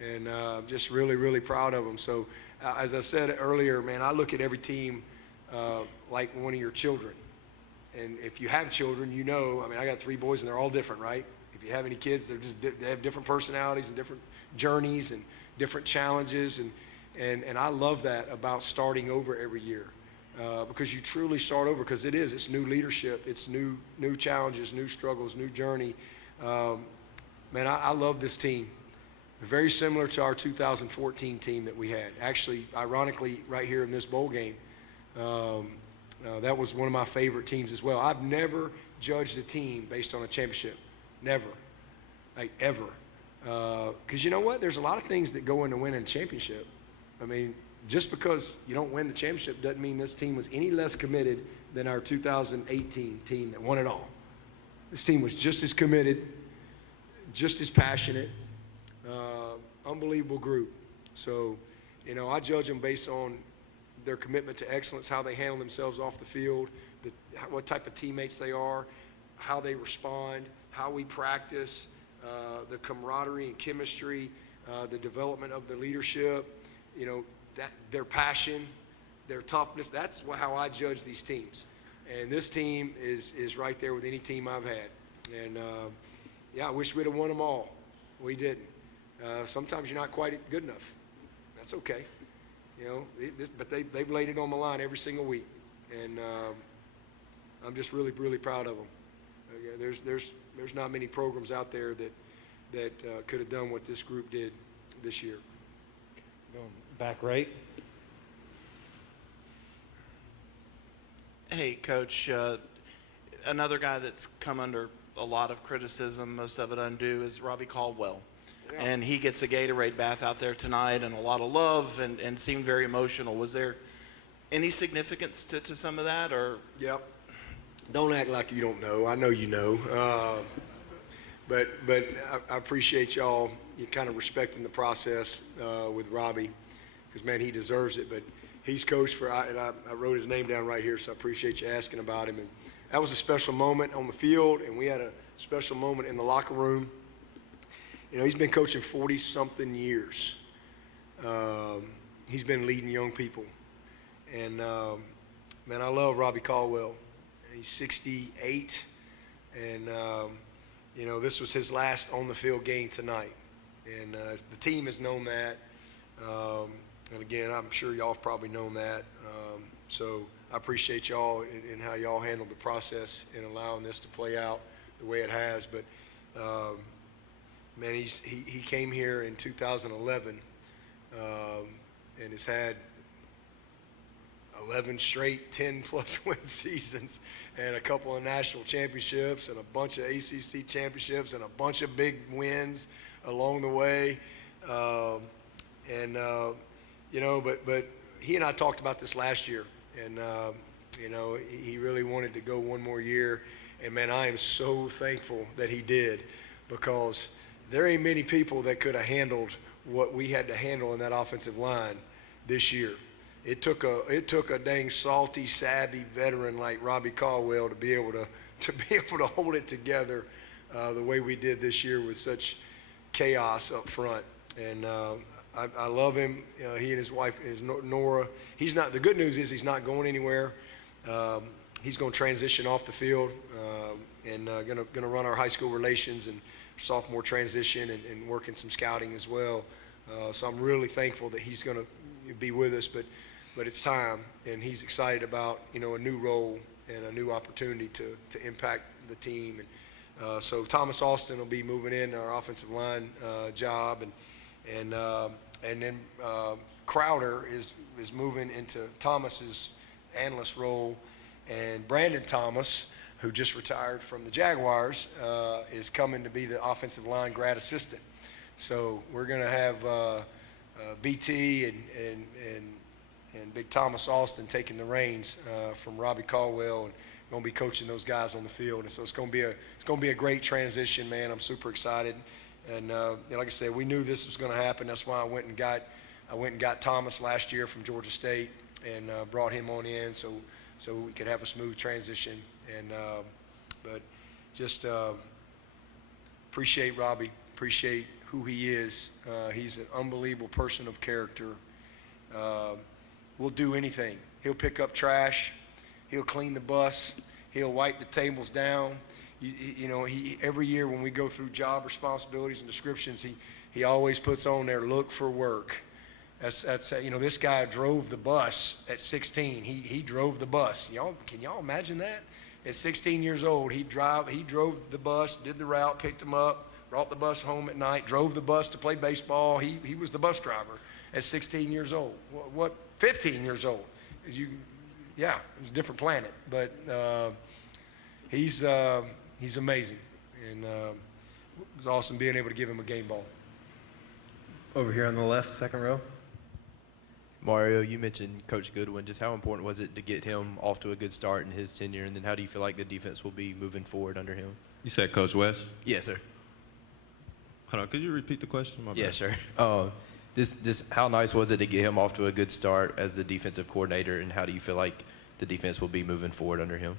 And I'm just really, really proud of them. So, as I said earlier, man, I look at every team like one of your children. And if you have children, you know, I mean, I got 3 boys, and they're all different, right? If you have any kids, they have different personalities and different journeys and different challenges. And I love that about starting over every year. Because you truly start over, because it's new leadership, it's new challenges, new struggles, new journey. Man, I love this team. Very similar to our 2014 team that we had. Actually, ironically, right here in this bowl game, that was one of my favorite teams as well. I've never judged a team based on a championship. Never. Like, ever. Because you know what? There's a lot of things that go into winning a championship. I mean, just because you don't win the championship doesn't mean this team was any less committed than our 2018 team that won it all. This team was just as committed, just as passionate, unbelievable group. So, you know, I judge them based on their commitment to excellence, how they handle themselves off the field, what type of teammates they are, how they respond, how we practice, the camaraderie and chemistry, the development of the leadership, you know, their passion, their toughness. That's how I judge these teams. And this team is right there with any team I've had. And, yeah, I wish we'd have won them all. We didn't. Sometimes you're not quite good enough. That's okay. You know, but they've laid it on the line every single week. And I'm just really, really proud of them. There's not many programs out there that could have done what this group did this year. Going back right. Hey, Coach. Another guy that's come under a lot of criticism, most of it undue, is Robbie Caldwell. Yeah. And he gets a Gatorade bath out there tonight and a lot of love and seemed very emotional. Was there any significance to some of that? Or? Yep. Don't act like you don't know. I know you know. But I appreciate y'all kind of respecting the process with Robbie, because, man, he deserves it. But he's coached and I wrote his name down right here, so I appreciate you asking about him. And that was a special moment on the field, and we had a special moment in the locker room. You know, he's been coaching 40-something years. He's been leading young people. And, man, I love Robbie Caldwell. He's 68, and, you know, this was his last on-the-field game tonight. And the team has known that. And, again, I'm sure y'all have probably known that. So I appreciate y'all and how y'all handled the process in allowing this to play out the way it has. But, man, he came here in 2011 and has had 11 straight 10-plus win seasons and a couple of national championships and a bunch of ACC championships and a bunch of big wins along the way. You know, but he and I talked about this last year, and, you know, he really wanted to go one more year. And, man, I am so thankful that he did, because there ain't many people that could have handled what we had to handle in that offensive line this year. It took a dang salty, savvy veteran like Robbie Caldwell to be able to hold it together the way we did this year with such chaos up front. And I love him. He and his wife is Nora. The good news is he's not going anywhere. he's going to transition off the field and going to run our high school relations and sophomore transition and working some scouting as well. So I'm really thankful that he's going to be with us, but it's time, and he's excited about, you know, a new role and a new opportunity to impact the team. And so Thomas Austin will be moving in our offensive line job, and then Crowder is moving into Thomas's analyst role, and Brandon Thomas, who just retired from the Jaguars, is coming to be the offensive line grad assistant. So we're going to have BT and Big Thomas Austin taking the reins from Robbie Caldwell, and going to be coaching those guys on the field. And so it's going to be a great transition, man. I'm super excited. And like I said, we knew this was going to happen. That's why I went and got Thomas last year from Georgia State and brought him on in so we could have a smooth transition. And but just appreciate Robbie, appreciate who he is. He's an unbelievable person of character. Will do anything. He'll pick up trash. He'll clean the bus. He'll wipe the tables down. You know, every year when we go through job responsibilities and descriptions, he always puts on there, look for work. That's you know, this guy drove the bus at 16. He drove the bus. Can y'all imagine that? At 16 years old, he drove the bus, did the route, picked him up, brought the bus home at night, drove the bus to play baseball. He was the bus driver at 16 years old. What 15 years old? Yeah, it was a different planet. But he's amazing, and it was awesome being able to give him a game ball. Over here on the left, second row. Mario, you mentioned Coach Goodwin. Just how important was it to get him off to a good start in his tenure, and then how do you feel like the defense will be moving forward under him? You said Coach West? Yes, sir. Hold on, could you repeat the question? My Yes, bad. sir. Just how nice was it to get him off to a good start as the defensive coordinator, and how do you feel like the defense will be moving forward under him?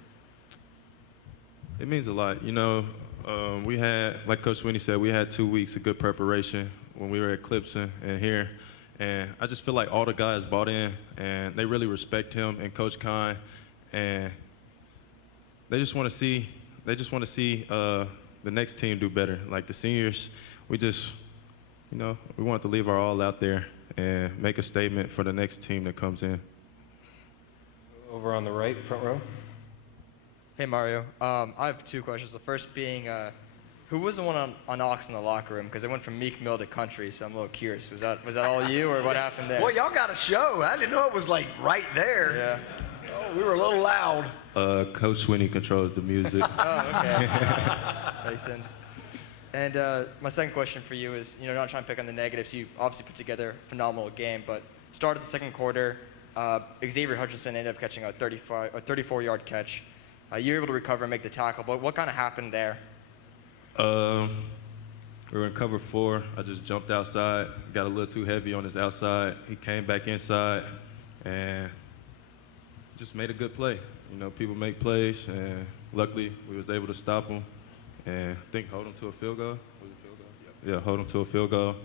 It means a lot. You know, we had, like Coach Swinney said, we had 2 weeks of good preparation when we were at Clemson and here. And I just feel like all the guys bought in, and they really respect him and Coach Kine, and they just want to see the next team do better. Like the seniors, we just, you know, we want to leave our all out there and make a statement for the next team that comes in. Over on the right, front row. Hey, Mario. I have two questions. The first being, who was the one on Ox in the locker room? Because they went from Meek Mill to country, so I'm a little curious. Was that all you, or what happened there? Well, y'all got a show. I didn't know it was like right there. Yeah. Oh, we were a little loud. Coach Swinney controls the music. Oh, okay. Makes sense. And my second question for you is, you know, not trying to pick on the negatives. You obviously put together a phenomenal game, but started the second quarter. Xavier Hutchinson ended up catching a 34-yard catch. You were able to recover and make the tackle, but what kind of happened there? We were in cover 4. I just jumped outside, got a little too heavy on his outside. He came back inside and just made a good play. You know, people make plays, and luckily we was able to stop him and I think hold him to a field goal. Was it a field goal? Yeah, hold him to a field goal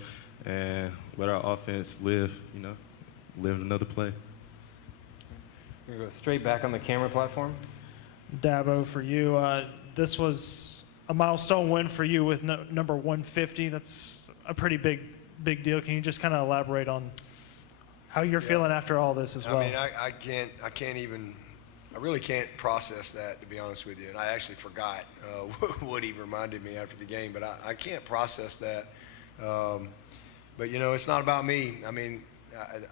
and let our offense live another play. We're going to go straight back on the camera platform. Dabo, for you, this was a milestone win for you with number 150. That's a pretty big deal. Can you just kind of elaborate on how you're feeling after all this as well? I mean, I really can't process that, to be honest with you. And I actually forgot what he reminded me after the game, but I can't process that. But, you know, it's not about me. I mean,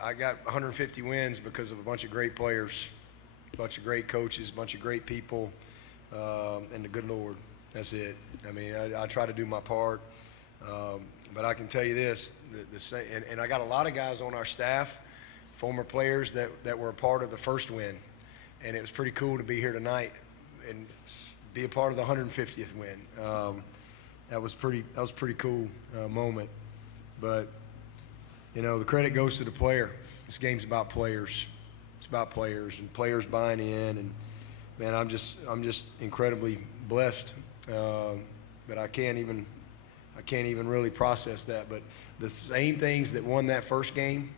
I got 150 wins because of a bunch of great players, a bunch of great coaches, a bunch of great people, and the good Lord. That's it. I mean, I try to do my part. But I can tell you this, and I got a lot of guys on our staff, former players that were a part of the first win. And it was pretty cool to be here tonight and be a part of the 150th win. That was pretty cool moment. But, you know, the credit goes to the player. This game's about players. It's about players and players buying in. And, man, I'm just incredibly blessed. But I can't even really process that. But the same things that won that first game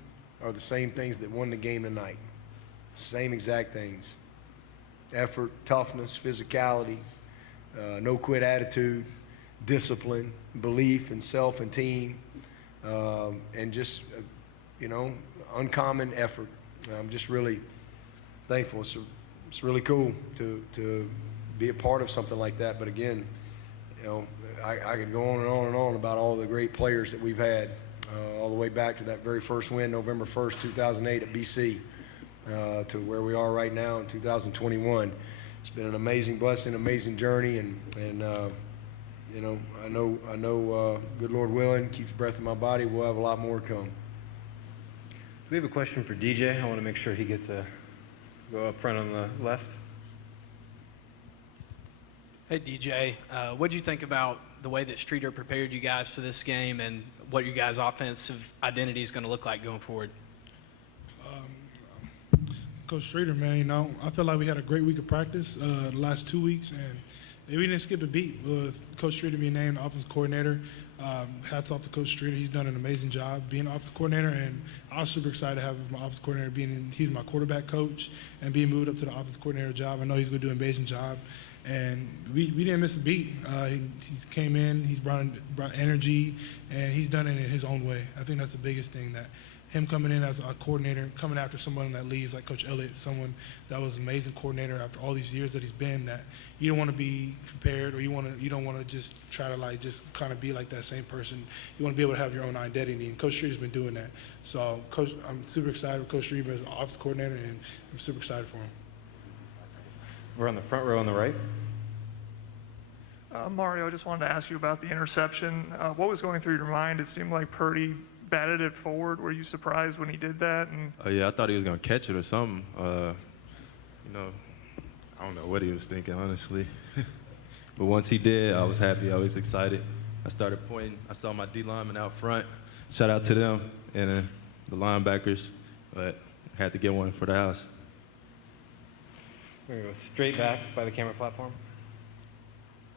are the same things that won the game tonight. Same exact things. effort, toughness, physicality, no quit attitude, discipline, belief in self and team, and just, uncommon effort. I'm just really thankful. It's really cool to be a part of something like that. But again, I could go on and on and on about all the great players that we've had, all the way back to that very first win, November 1st, 2008 at BC, to where we are right now in 2021. It's been an amazing blessing, amazing journey, and I know, good Lord willing, keeps breath in my body, we'll have a lot more to come. We have a question for DJ. I want to make sure he gets a go up front on the left. Hey, DJ, what did you think about the way that Streeter prepared you guys for this game and what your guys' offensive identity is going to look like going forward? Coach Streeter, man, I feel like we had a great week of practice the last 2 weeks, and we didn't skip a beat with Coach Streeter being named offensive coordinator. Hats off to Coach Streeter. He's done an amazing job being offensive coordinator, and I was super excited to have my offensive coordinator he's my quarterback coach, and being moved up to the offensive coordinator job. I know he's going to do an amazing job, and we didn't miss a beat. He came in, he's brought energy, and he's done it in his own way. I think that's the biggest thing, that him coming in as a coordinator, coming after someone that leaves like Coach Elliott, someone that was an amazing coordinator after all these years that he's been, that you don't want to be compared, or you don't want to just try to just kind of be like that same person. You want to be able to have your own identity, and Coach Streeter's been doing that. So I'm super excited for Coach Streeter as an office coordinator, and I'm super excited for him. We're on the front row on the right. Mario, I just wanted to ask you about the interception. What was going through your mind? It seemed like Purdy batted it forward. Were you surprised when he did that? And Yeah, I thought he was going to catch it or something. I don't know what he was thinking, honestly. But once he did, I was happy. I was excited. I started pointing. I saw my D linemen out front. Shout out to them and the linebackers. But I had to get one for the house. We're going to go straight back by the camera platform.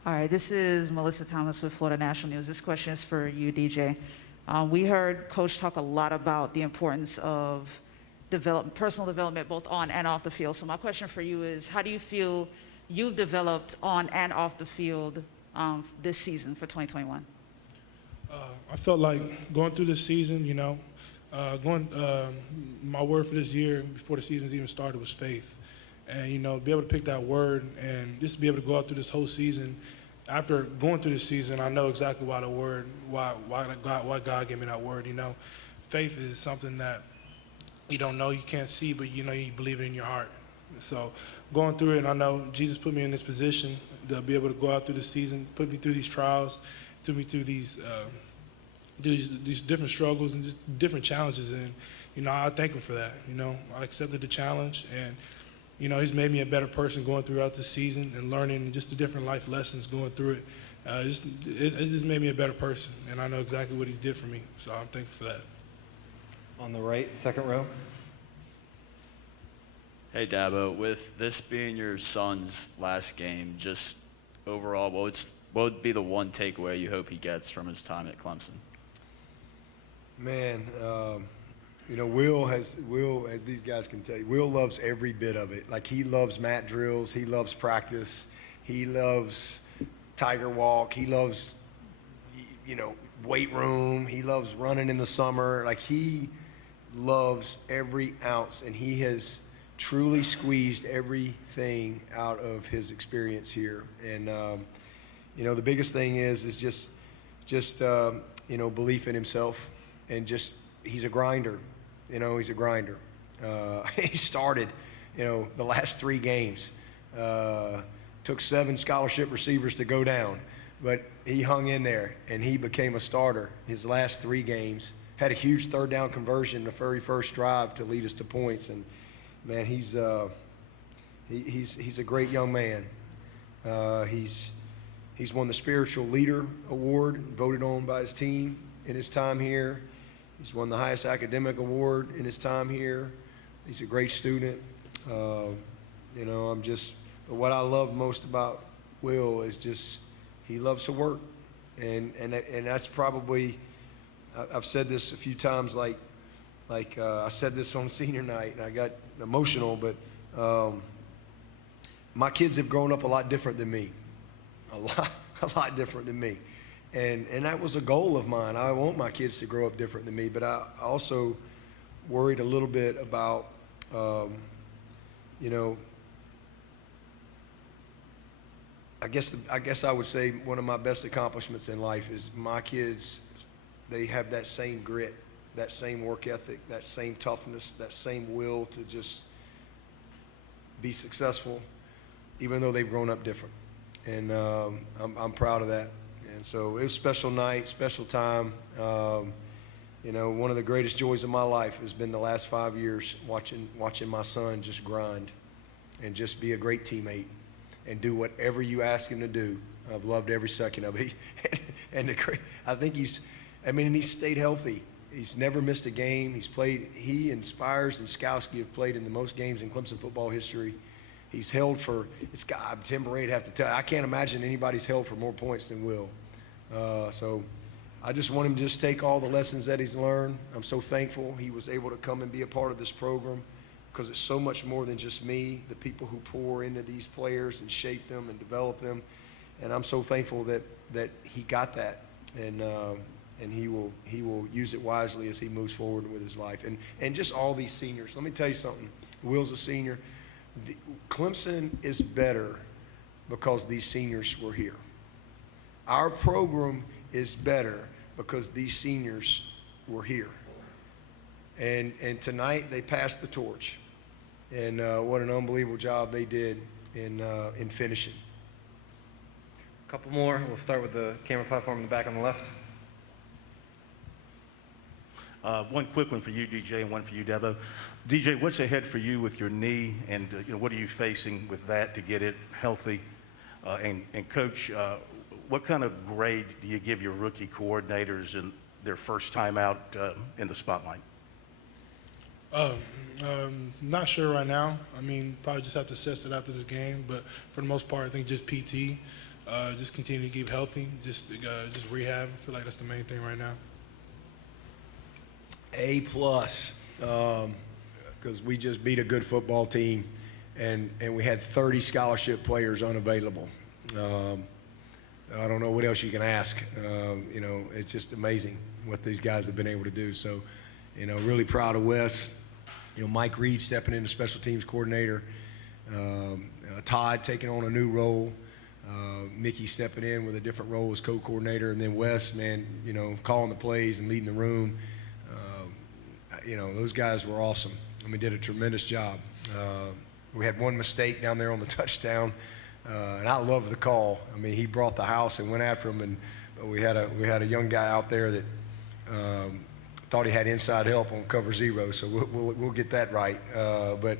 All right, this is Melissa Thomas with Florida National News. This question is for you, DJ. We heard Coach talk a lot about the importance of personal development both on and off the field. So my question for you is, how do you feel you've developed on and off the field this season for 2021? I felt like going through this season, my word for this year before the season's even started was faith. And, be able to pick that word and just be able to go out through this whole season. After going through this season, I know exactly why God gave me that word. Faith is something that you don't know, you can't see, but you believe it in your heart. So going through it, and I know Jesus put me in this position to be able to go out through the season, put me through these trials, put me through these different struggles and just different challenges. And, I thank him for that. I accepted the challenge, and he's made me a better person going throughout the season and learning just the different life lessons going through it. It just made me a better person, and I know exactly what he's did for me, so I'm thankful for that. On the right, second row. Hey, Dabo, with this being your son's last game, just overall, what would be the one takeaway you hope he gets from his time at Clemson? Man, Will, as these guys can tell you, Will loves every bit of it. Like, he loves mat drills, he loves practice, he loves Tiger Walk, he loves, weight room, he loves running in the summer. Like, he loves every ounce, and he has truly squeezed everything out of his experience here. And, the biggest thing is just belief in himself, and he's a grinder. He's a grinder. He started, the last 3 games. Took 7 scholarship receivers to go down, but he hung in there, and he became a starter his last 3 games. Had a huge third down conversion the very first drive to lead us to points, and man, he's a great young man. He's won the Spiritual Leader Award, voted on by his team in his time here. He's won the highest academic award in his time here. He's a great student. But what I love most about Will is just he loves to work, and that's probably, I've said this a few times, like I said this on senior night, and I got emotional, but my kids have grown up a lot different than me, a lot different than me. And that was a goal of mine. I want my kids to grow up different than me, but I also worried a little bit about, you know, I guess I would say one of my best accomplishments in life is my kids, they have that same grit, that same work ethic, that same toughness, that same will to just be successful, even though they've grown up different. And I'm proud of that. And so it was a special night, special time. You know, one of the greatest joys of my life has been the last 5 years watching my son just grind and just be a great teammate and do whatever you ask him to do. I've loved every second of it. I think he's stayed healthy. He's never missed a game. He and Spires and Skowski have played in the most games in Clemson football history. He's held for, Tim Barrett have to tell, I can't imagine anybody's held for more points than Will. So I just want him to just take all the lessons that he's learned. I'm so thankful he was able to come and be a part of this program, because it's so much more than just me, the people who pour into these players and shape them and develop them. And I'm so thankful that he got that, and he will use it wisely as he moves forward with his life. And just all these seniors. Let me tell you something. Will's a senior. Clemson is better because these seniors were here. Our program is better because these seniors were here. And tonight they passed the torch. And what an unbelievable job they did in finishing. A couple more. We'll start with the camera platform in the back on the left. One quick one for you, DJ, and one for you, Debo. DJ, what's ahead for you with your knee, and what are you facing with that to get it healthy? And Coach, what kind of grade do you give your rookie coordinators in their first time out in the spotlight? Not sure right now. I mean, probably just have to assess it after this game. But for the most part, I think just PT, just continue to keep healthy, just rehab. I feel like that's the main thing right now. A+, because we just beat a good football team, and we had 30 scholarship players unavailable. I don't know what else you can ask. You know, it's just amazing what these guys have been able to do. So, you know, really proud of Wes. You know, Mike Reed stepping in as special teams coordinator. Todd taking on a new role. Mickey stepping in with a different role as co-coordinator. And then Wes, man, you know, calling the plays and leading the room. You know, those guys were awesome. I mean, did a tremendous job. We had one mistake down there on the touchdown. And I love the call. I mean, he brought the house and went after him, and we had a young guy out there that thought he had inside help on cover zero, so we'll get that right. But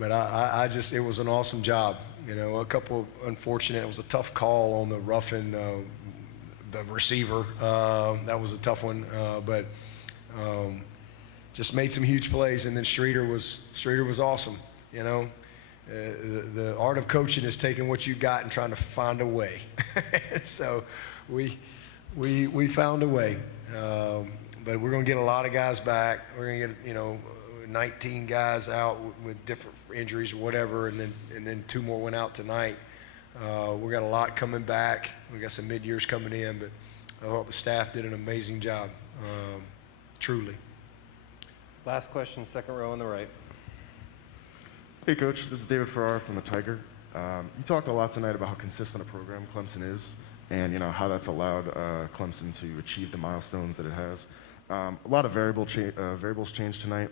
I just, it was an awesome job. You know, a couple unfortunate. It was a tough call on the roughing the receiver. That was a tough one, but just made some huge plays. And then Streeter was awesome. You know. The art of coaching is taking what you got and trying to find a way. So we found a way. But we're going to get a lot of guys back. We're going to get, you know, 19 guys out with different injuries or whatever, and then 2 more went out tonight. We got a lot coming back. We got some mid-years coming in, but I thought the staff did an amazing job, truly. Last question, second row on the right. Hey, Coach. This is David Farrar from the Tiger. You talked a lot tonight about how consistent a program Clemson is, and you know how that's allowed Clemson to achieve the milestones that it has. A lot of variables changed tonight.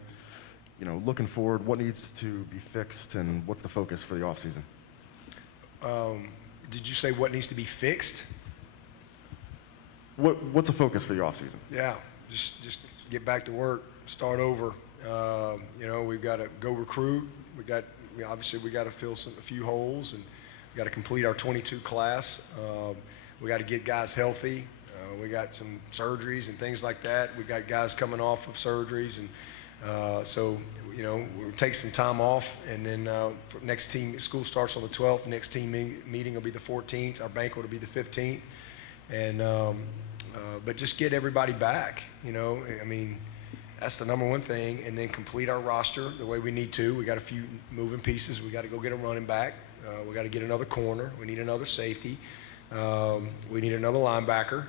You know, looking forward, what needs to be fixed, and what's the focus for the offseason? Did you say what needs to be fixed? What's the focus for the offseason? Yeah, just get back to work, start over. You know, we've got to go recruit. We got to fill a few holes, and we got to complete our 22 class. We got to get guys healthy. We got some surgeries and things like that. We got guys coming off of surgeries, and so you know we'll take some time off, and then next team school starts on the 12th. Next team meeting will be the 14th. Our banquet will be the 15th, and but just get everybody back. You know, I mean. That's the number one thing, and then complete our roster the way we need to. We got a few moving pieces. We got to go get a running back. We got to get another corner. We need another safety. We need another linebacker.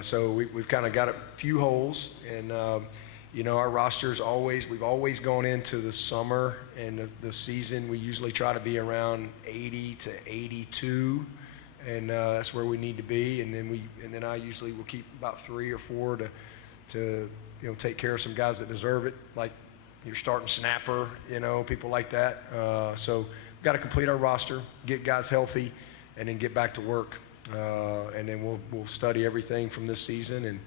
So we've kind of got a few holes, and you know, our roster's we've always gone into the summer and the season. We usually try to be around 80 to 82, and that's where we need to be. And then I usually will keep about 3 or 4 to you know, take care of some guys that deserve it, like your starting snapper, you know, people like that. So we've got to complete our roster, get guys healthy, and then get back to work. And then we'll study everything from this season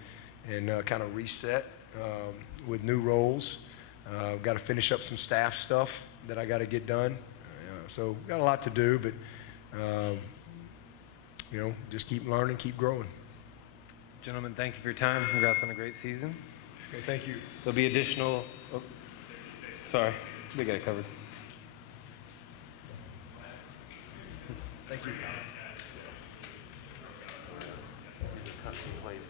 and kind of reset with new roles. I've got to finish up some staff stuff that I got to get done. So we've got a lot to do, but you know, just keep learning, keep growing. Gentlemen, thank you for your time. Congrats on a great season. Okay, thank you. There'll be additional. Oh, sorry, we got it covered. Thank you. Custom plates.